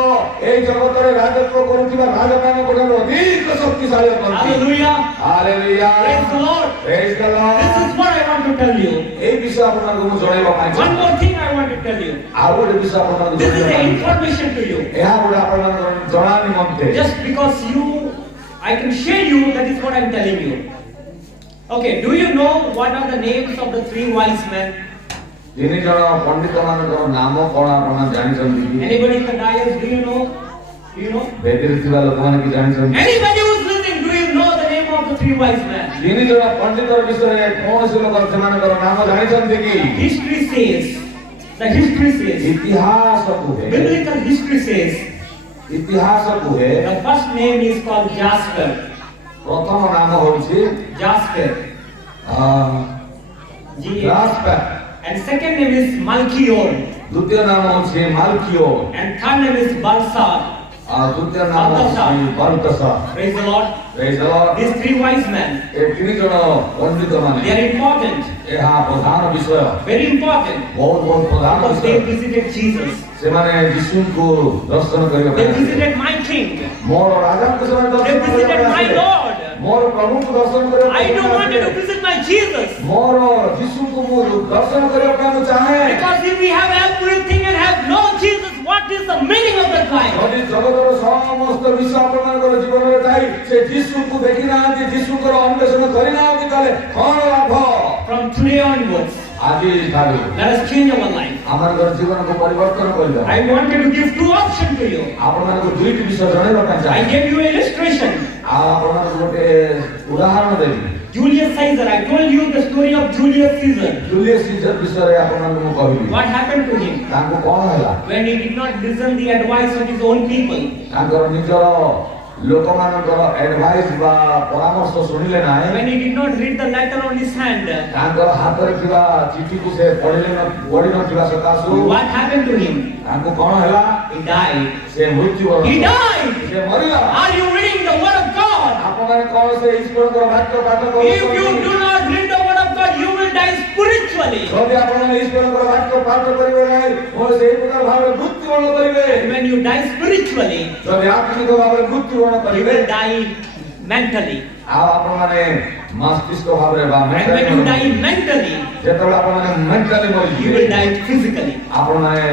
ଏଇ ଜଗତରେ ରାଜତ୍ୱ କରୁଥିବା ରାଜାମାନଙ୍କ ଠାରୁ ଅଧିକ ଶକ୍ତିଶାଳୀ ଅଟନ୍ତି। Hallelujah. Hallelujah. Praise the Lord. Praise the Lord. This is what I want to tell you. ଏଇ ବିଷୟ ଆପଣମାନଙ୍କୁ ମୁଁ ଜଣାଇବା ପାଇଁ One ଚାହେଁ। more thing I want to tell you. ଆଉ ଗୋଟେ ବିଷୟ ଆପଣମାନଙ୍କୁ This is ଜଣାଇବା the ପାଇଁ ଚାହେଁ। information to you. ଏହା ଗୋଟେ ଆପଣମାନଙ୍କ ଜଣା ନିମନ୍ତେ। Just because I can share you, that is what I'm telling you. Okay, do you know what are the names of the three wise men? ତିନି ଜଣ ପଣ୍ଡିତମାନଙ୍କର ନାମ କଣ ଆପଣ ଜାଣିଛନ୍ତି କି? Anybody in the dais, do you know? Do you know? ବେଦିରେ ଥିବା ଲୋକମାନେ କି ଜାଣିଛନ୍ତି? Anybody who's listening, do you know the name of the three wise men? ତିନି ଜଣ ପଣ୍ଡିତର ବିଷୟରେ କୌଣସି ଲୋକ ସେମାନଙ୍କର ନାମ ଜାଣିଛନ୍ତି କି? History says, the history says, ଇତିହାସ କୁହେ, biblical history says, ଇତିହାସ କୁହେ the first name is called Jasper. ପ୍ରଥମ ନାମ ହେଉଛି Jasper. G- ରାସ୍ପା, And second name is Malchior. ଦ୍ୱିତୀୟ ନାମ ହେଉଛି ମାଲକିଓ, And third name is Balsar. ତୃତୀୟ ନାମ ହେଉଛି ବଲତସାର। Praise the Lord. Praise the Lord. These three wise men, ଏ ତିନି ଜଣ ପଣ୍ଡିତମାନେ they are important. ଏହା ପ୍ରଧାନ ବିଷୟ, Very important. ବହୁତ ବହୁତ ପ୍ରଧାନ Because ବିଷୟ। they visited Jesus. ସେମାନେ ଯୀଶୁଙ୍କୁ ଦର୍ଶନ କରିବା They ପାଇଁ visited my King. ମୋର ରାଜାଙ୍କୁ ସେମାନେ They ଦର୍ଶନ କରିବା visited ପାଇଁ my ଆସିଲେ। Lord. ମୋର ପ୍ରଭୁଙ୍କୁ ଦର୍ଶନ କରିବା I ପାଇଁ do want you to ଆସିଲେ। visit my Jesus. ମୋର ଯୀଶୁଙ୍କୁ ମୁଁ ଦର୍ଶନ କରିବା ପାଇଁ ମୁଁ ଚାହେଁ। Because if we have everything and have no Jesus, what is the meaning of that life? ଯଦି ଜଗତର ସମସ୍ତ ବିଷୟ ଆପଣମାନଙ୍କର ଜୀବନରେ ଥାଇ ସେ ଯୀଶୁଙ୍କୁ ଦେଖି ନାହାନ୍ତି, ଯୀଶୁଙ୍କର ଅନ୍ୱେଷଣ କରିନାହାନ୍ତି, ତାହେଲେ କଣ ଲାଭ? From today onwards, ଆଜି ଠାରୁ let us change our life. ଆମମାନଙ୍କର ଜୀବନକୁ ପରିବର୍ତ୍ତନ କରିବା। I wanted to give two options to you. ଆପଣମାନଙ୍କୁ ଦୁଇଟି ବିଷୟ ଜଣାଇବା ପାଇଁ I ଚାହେଁ। gave you an illustration. ଆଉ ଆପଣମାନଙ୍କୁ ଗୋଟେ ଉଦାହରଣ ଦେବି। Julius Caesar, I told you the story of Julius Caesar. Julius seizure ବିଷୟରେ ଆପଣମାନଙ୍କୁ ମୁଁ କହିବି। What happened to him ତାଙ୍କୁ କଣ ହେଲା? when he did not listen the advice of his own people? ତାଙ୍କର ନିଜର ଲୋକମାନଙ୍କର ଆଡଭାଇସ୍ ବା ପରାମର୍ଶ ଶୁଣିଲେ ନାହିଁ। When he did not read the letter on his hand? ତାଙ୍କର ହାତରେ ଥିବା ଚିଠିକୁ ସେ ପଢି ନଥିବା ସକାଶୁ What happened to him? ତାଙ୍କୁ କଣ ହେଲା? He died. ସେ ମୃତ୍ୟୁବରଣ He କଲେ। died. ସେ ମରିଲା। Are you reading the word of God? ଆପଣମାନେ କଣ ସେ ଈଶ୍ୱରଙ୍କର ବାକ୍ୟ ପାଠ If you କରୁଛନ୍ତି? do not read the word of God, you will die spiritually. ଯଦି ଆପଣମାନେ ଈଶ୍ୱରଙ୍କର ବାକ୍ୟ ପାଠ କରିବେ ନାହିଁ, ମୋର ସେଇ ପ୍ରକାର ଭାବରେ ମୃତ୍ୟୁବରଣ କରିବେ। When you die spiritually, ଯଦି ଆତ୍ମିକ ଭାବରେ ମୃତ୍ୟୁବରଣ you କରିବେ, will die mentally. ଆଉ ଆପଣମାନେ ମସ୍ତିଷ୍କ ଭାବରେ ବା And when you die mentally, ଯେତେବେଳେ ଆପଣମାନେ ମେଣ୍ଟାଲି you will ମରିଯିବେ, die physically. ଆପଣମାନେ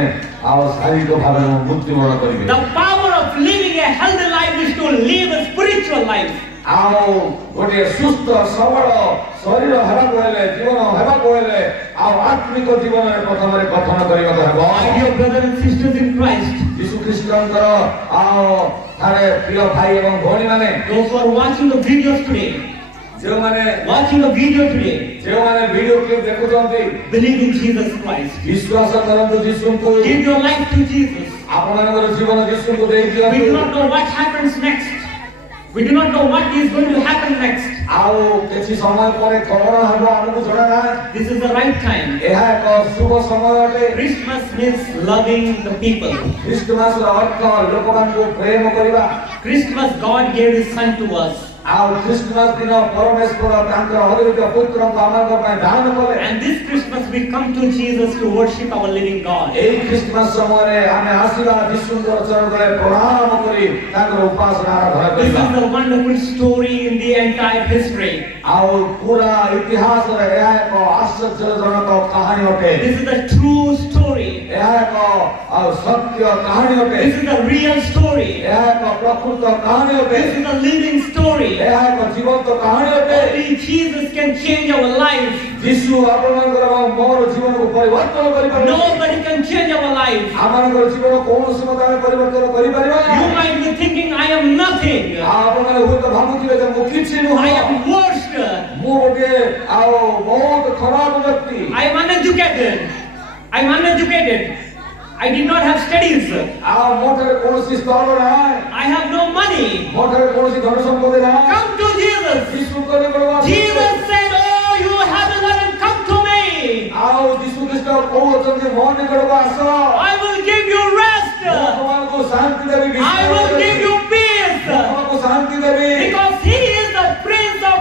ଆଉ ଶାରୀରିକ ଭାବରେ ମୃତ୍ୟୁବରଣ କରିବେ। The power of living a healthy life is to live a spiritual life. ଆଉ ଗୋଟିଏ ସୁସ୍ଥ ସବଳ ଶରୀର ହେବାକୁ ହେଲେ, ଜୀବନ ହେବାକୁ ହେଲେ, ଆଉ ଆତ୍ମିକ ଜୀବନରେ ପ୍ରଥମରେ ଗଠନ କରିବାକୁ ହେବ। My dear brothers and sisters in Christ, ଯୀଶୁ ଖ୍ରୀଷ୍ଟଙ୍କର ଆଉ ଠାରେ ପ୍ରିୟ ଭାଇ ଏବଂ ଭଉଣୀମାନେ, those who are watching the videos today, ଯେଉଁମାନେ video today, ଭିଡିଓ କ୍ଲିପ ଦେଖୁଛନ୍ତି, believe in Jesus Christ. ବିଶ୍ୱାସ କରନ୍ତୁ ଯୀଶୁଙ୍କୁ। Give your life to Jesus. ଆପଣମାନଙ୍କର ଜୀବନ ଯୀଶୁଙ୍କୁ ଦେଇ We do ଦିଅନ୍ତୁ। not know what happens next. We do not know what is going to happen next. ଆଉ କିଛି ସମୟ ପରେ କଣ ହେବ ଆମକୁ ଜଣା ନାହିଁ। This is the right time. ଏହା ଏକ ଶୁଭ ସମୟ ଅଟେ। Christmas means loving the people. ଖ୍ରୀଷ୍ଟମାସର ଅର୍ଥ ଲୋକମାନଙ୍କୁ ପ୍ରେମ କରିବା। Christmas, God gave His Son to us. ଆଉ ଖ୍ରୀଷ୍ଟମାସ ଦିନ ପରମେଶ୍ୱର ତାଙ୍କର ଅଦ୍ୱିତୀୟ ପୁତ୍ରଙ୍କୁ ଆମମାନଙ୍କ ପାଇଁ ଦାନ କଲେ। And this Christmas we come to Jesus to worship our living God. ଏହି ଖ୍ରୀଷ୍ଟମାସ ସମୟରେ ଆମେ ଆସିବା ଯୀଶୁଙ୍କର ଚରଣରେ ପ୍ରଣାମ କରି ତାଙ୍କର ଉପାସନା ଆରାଧନା This କରିବା। is a wonderful story in the entire history. ଆଉ ପୁରା ଇତିହାସରେ ଏହା ଏକ ଆଶ୍ଚର୍ଯ୍ୟଜନକ କାହାଣୀ ଅଟେ। This is a true story. ଏହା ଏକ ସତ୍ୟ କାହାଣୀ ଅଟେ। This is a real story. ଏହା ଏକ ପ୍ରକୃତ କାହାଣୀ ଅଟେ। This is a living story. ଏହା ଏକ ଜୀବନ୍ତ କାହାଣୀ ଅଟେ। Only Jesus can change our life. ଯୀଶୁ ଆପଣମାନଙ୍କର ମୋର ଜୀବନକୁ ପରିବର୍ତ୍ତନ କରିପାରିବେ। Nobody can change our life. ଆମମାନଙ୍କର ଜୀବନ କୌଣସି ମତେ ଆମେ ପରିବର୍ତ୍ତନ କରିପାରିବା You ନାହିଁ। might be thinking, I am nothing. ଆପଣମାନେ ହୁଏତ ଭାବୁଥିବେ ଯେ ମୁଁ କିଛି ନୁହଁ, I am worst. ମୁଁ ଗୋଟିଏ ଆଉ ବହୁତ ଖରାପ ବ୍ୟକ୍ତି, I am uneducated. I am uneducated. I did not have studies. ଆଉ ମୋ ଠାରେ କୌଣସି ସ୍ତର ନାହିଁ, I have no money. ମୋ ଠାରେ କୌଣସି ଧନ ସମ୍ପତ୍ତି ନାହିଁ। Come to Jesus. ଯୀଶୁଙ୍କ ନିକଟକୁ ଆସ। Jesus said, "Oh, you have none, come to me. ଆଉ ଯୀଶୁ ଖ୍ରୀଷ୍ଟ କହୁଛନ୍ତି ମୋ ନିକଟକୁ ଆସ, I will give you rest. ମୁଁ ତୁମକୁ ଶାନ୍ତି ଦେବି, I will give you peace." ତୁମକୁ ଶାନ୍ତି ଦେବି। Because He is the Prince of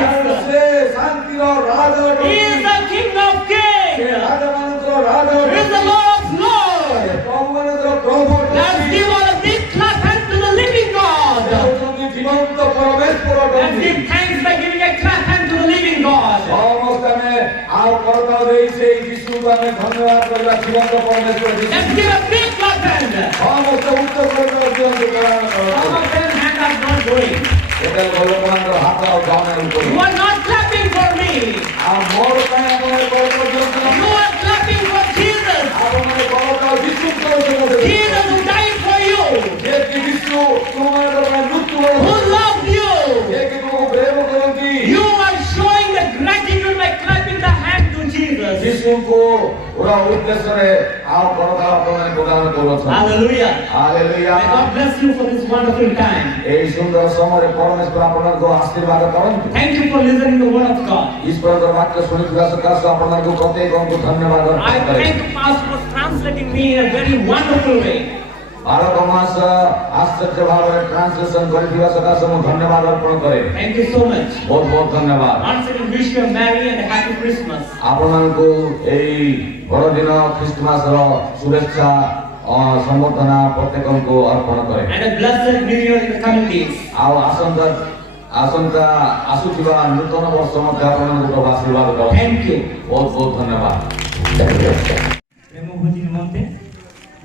କାରଣ Peace. ସେ ଶାନ୍ତିର ରାଜା He ଅଟନ୍ତି। is the King of ସେ Kings. ରାଜାମାନଙ୍କର ରାଜା He is the ଅଟନ୍ତି। Lord of ସେ Lords. ପ୍ରଭୁମାନଙ୍କର ପ୍ରଭୁ Let's ଅଟନ୍ତି। give all a big clap hand to the living ସେ God. ହେଉଛନ୍ତି ଜୀବନ୍ତ ପରମେଶ୍ୱର Let's ଅଟନ୍ତି। give thanks by giving a clap hand to the living God. ସମସ୍ତେ ଆମେ ଆଉ କରତାଳ ଦେଇ ସେଇ ଯୀଶୁଙ୍କୁ ଆମେ ଧନ୍ୟବାଦ କରିବା। ଜୀବନ୍ତ ପରମେଶ୍ୱର ଯୀଶୁ। Let's give a big clap hand. ସମସ୍ତେ ଉଚ୍ଚ କରତାଳ ଦିଅନ୍ତୁ। Some of them hand are not going. କେତେ ଲୋକମାନଙ୍କର ହାତ ଆଉ ଯାଉନାହିଁ ଉପରକୁ। You are not clapping for me. ଆଉ ମୋର ପାଇଁ ଆପଣ କରତାଳ ଦିଅନ୍ତୁ। You are clapping for Jesus. ଆପଣମାନେ କରତାଳ ଯୀଶୁଙ୍କୁ କରୁଛନ୍ତି। Jesus who died for you. ଯେ କି ଯୀଶୁ ତୁମମାନଙ୍କ ପାଇଁ ମୃତ୍ୟୁ Who ବରଣ loved you. ଯେ କି ତୁମକୁ ପ୍ରେମ କରନ୍ତି। You are showing the gratitude by clapping the hand to Jesus. ଯୀଶୁଙ୍କୁ ପୁରା ଉଦ୍ଦେଶ୍ୟରେ ଆଉ କରତାଳ ଆପଣମାନେ ପ୍ରଦାନ କରୁଅଛନ୍ତି। Hallelujah. Hallelujah. May God bless you for this wonderful time. ଏହି ସୁନ୍ଦର ସମୟରେ ପରମେଶ୍ୱର ଆପଣଙ୍କୁ ଆଶୀର୍ବାଦ କରନ୍ତୁ। Thank you for listening to the word of God. ଈଶ୍ୱରଙ୍କର ବାକ୍ୟ ଶୁଣିଥିବା ସକାଶେ ଆପଣମାନଙ୍କୁ ପ୍ରତ୍ୟେକଙ୍କୁ ଧନ୍ୟବାଦ I ଅର୍ପଣ କରେ। thank the pastor for translating me in a very wonderful way. ବାଳକ ମାସ ଆଶ୍ଚର୍ଯ୍ୟ ଭାବରେ ଟ୍ରାନ୍ସଲେସନ କରିଥିବା ସକାଶେ ମୁଁ ଧନ୍ୟବାଦ ଅର୍ପଣ କରେ। Thank you so much. ବହୁତ ବହୁତ ଧନ୍ୟବାଦ। Once again, wish you a merry and a happy Christmas. ଆପଣମାନଙ୍କୁ ଏହି ବଡ଼ଦିନ ଖ୍ରୀଷ୍ଟମାସର ଶୁଭେଚ୍ଛା ସମ୍ବର୍ଦ୍ଧନା ପ୍ରତ୍ୟେକଙ୍କୁ ଅର୍ପଣ କରେ। And a blessed New Year in the coming days. ଆଉ ଆସନ୍ତା ଆସୁଥିବା ନୂତନ ବର୍ଷ ମଧ୍ୟ ଆପଣମାନଙ୍କୁ ପ୍ରଭୁ ଆଶୀର୍ବାଦ ଦେବ। Thank you. ବହୁତ ବହୁତ ଧନ୍ୟବାଦ। ପ୍ରେମ ଭୋଜି ନିମନ୍ତେ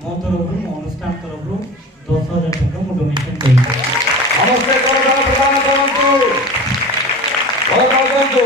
ମୋ ତରଫରୁ ମୋ ଅନୁଷ୍ଠାନ ତରଫରୁ 10,000 ଟଙ୍କା ମୁଁ ଡୋନେସନ୍ କରିବି। ସମସ୍ତେ କରତାଳ ପ୍ରଦାନ କରନ୍ତୁ। କରତାଳ ଦିଅନ୍ତୁ।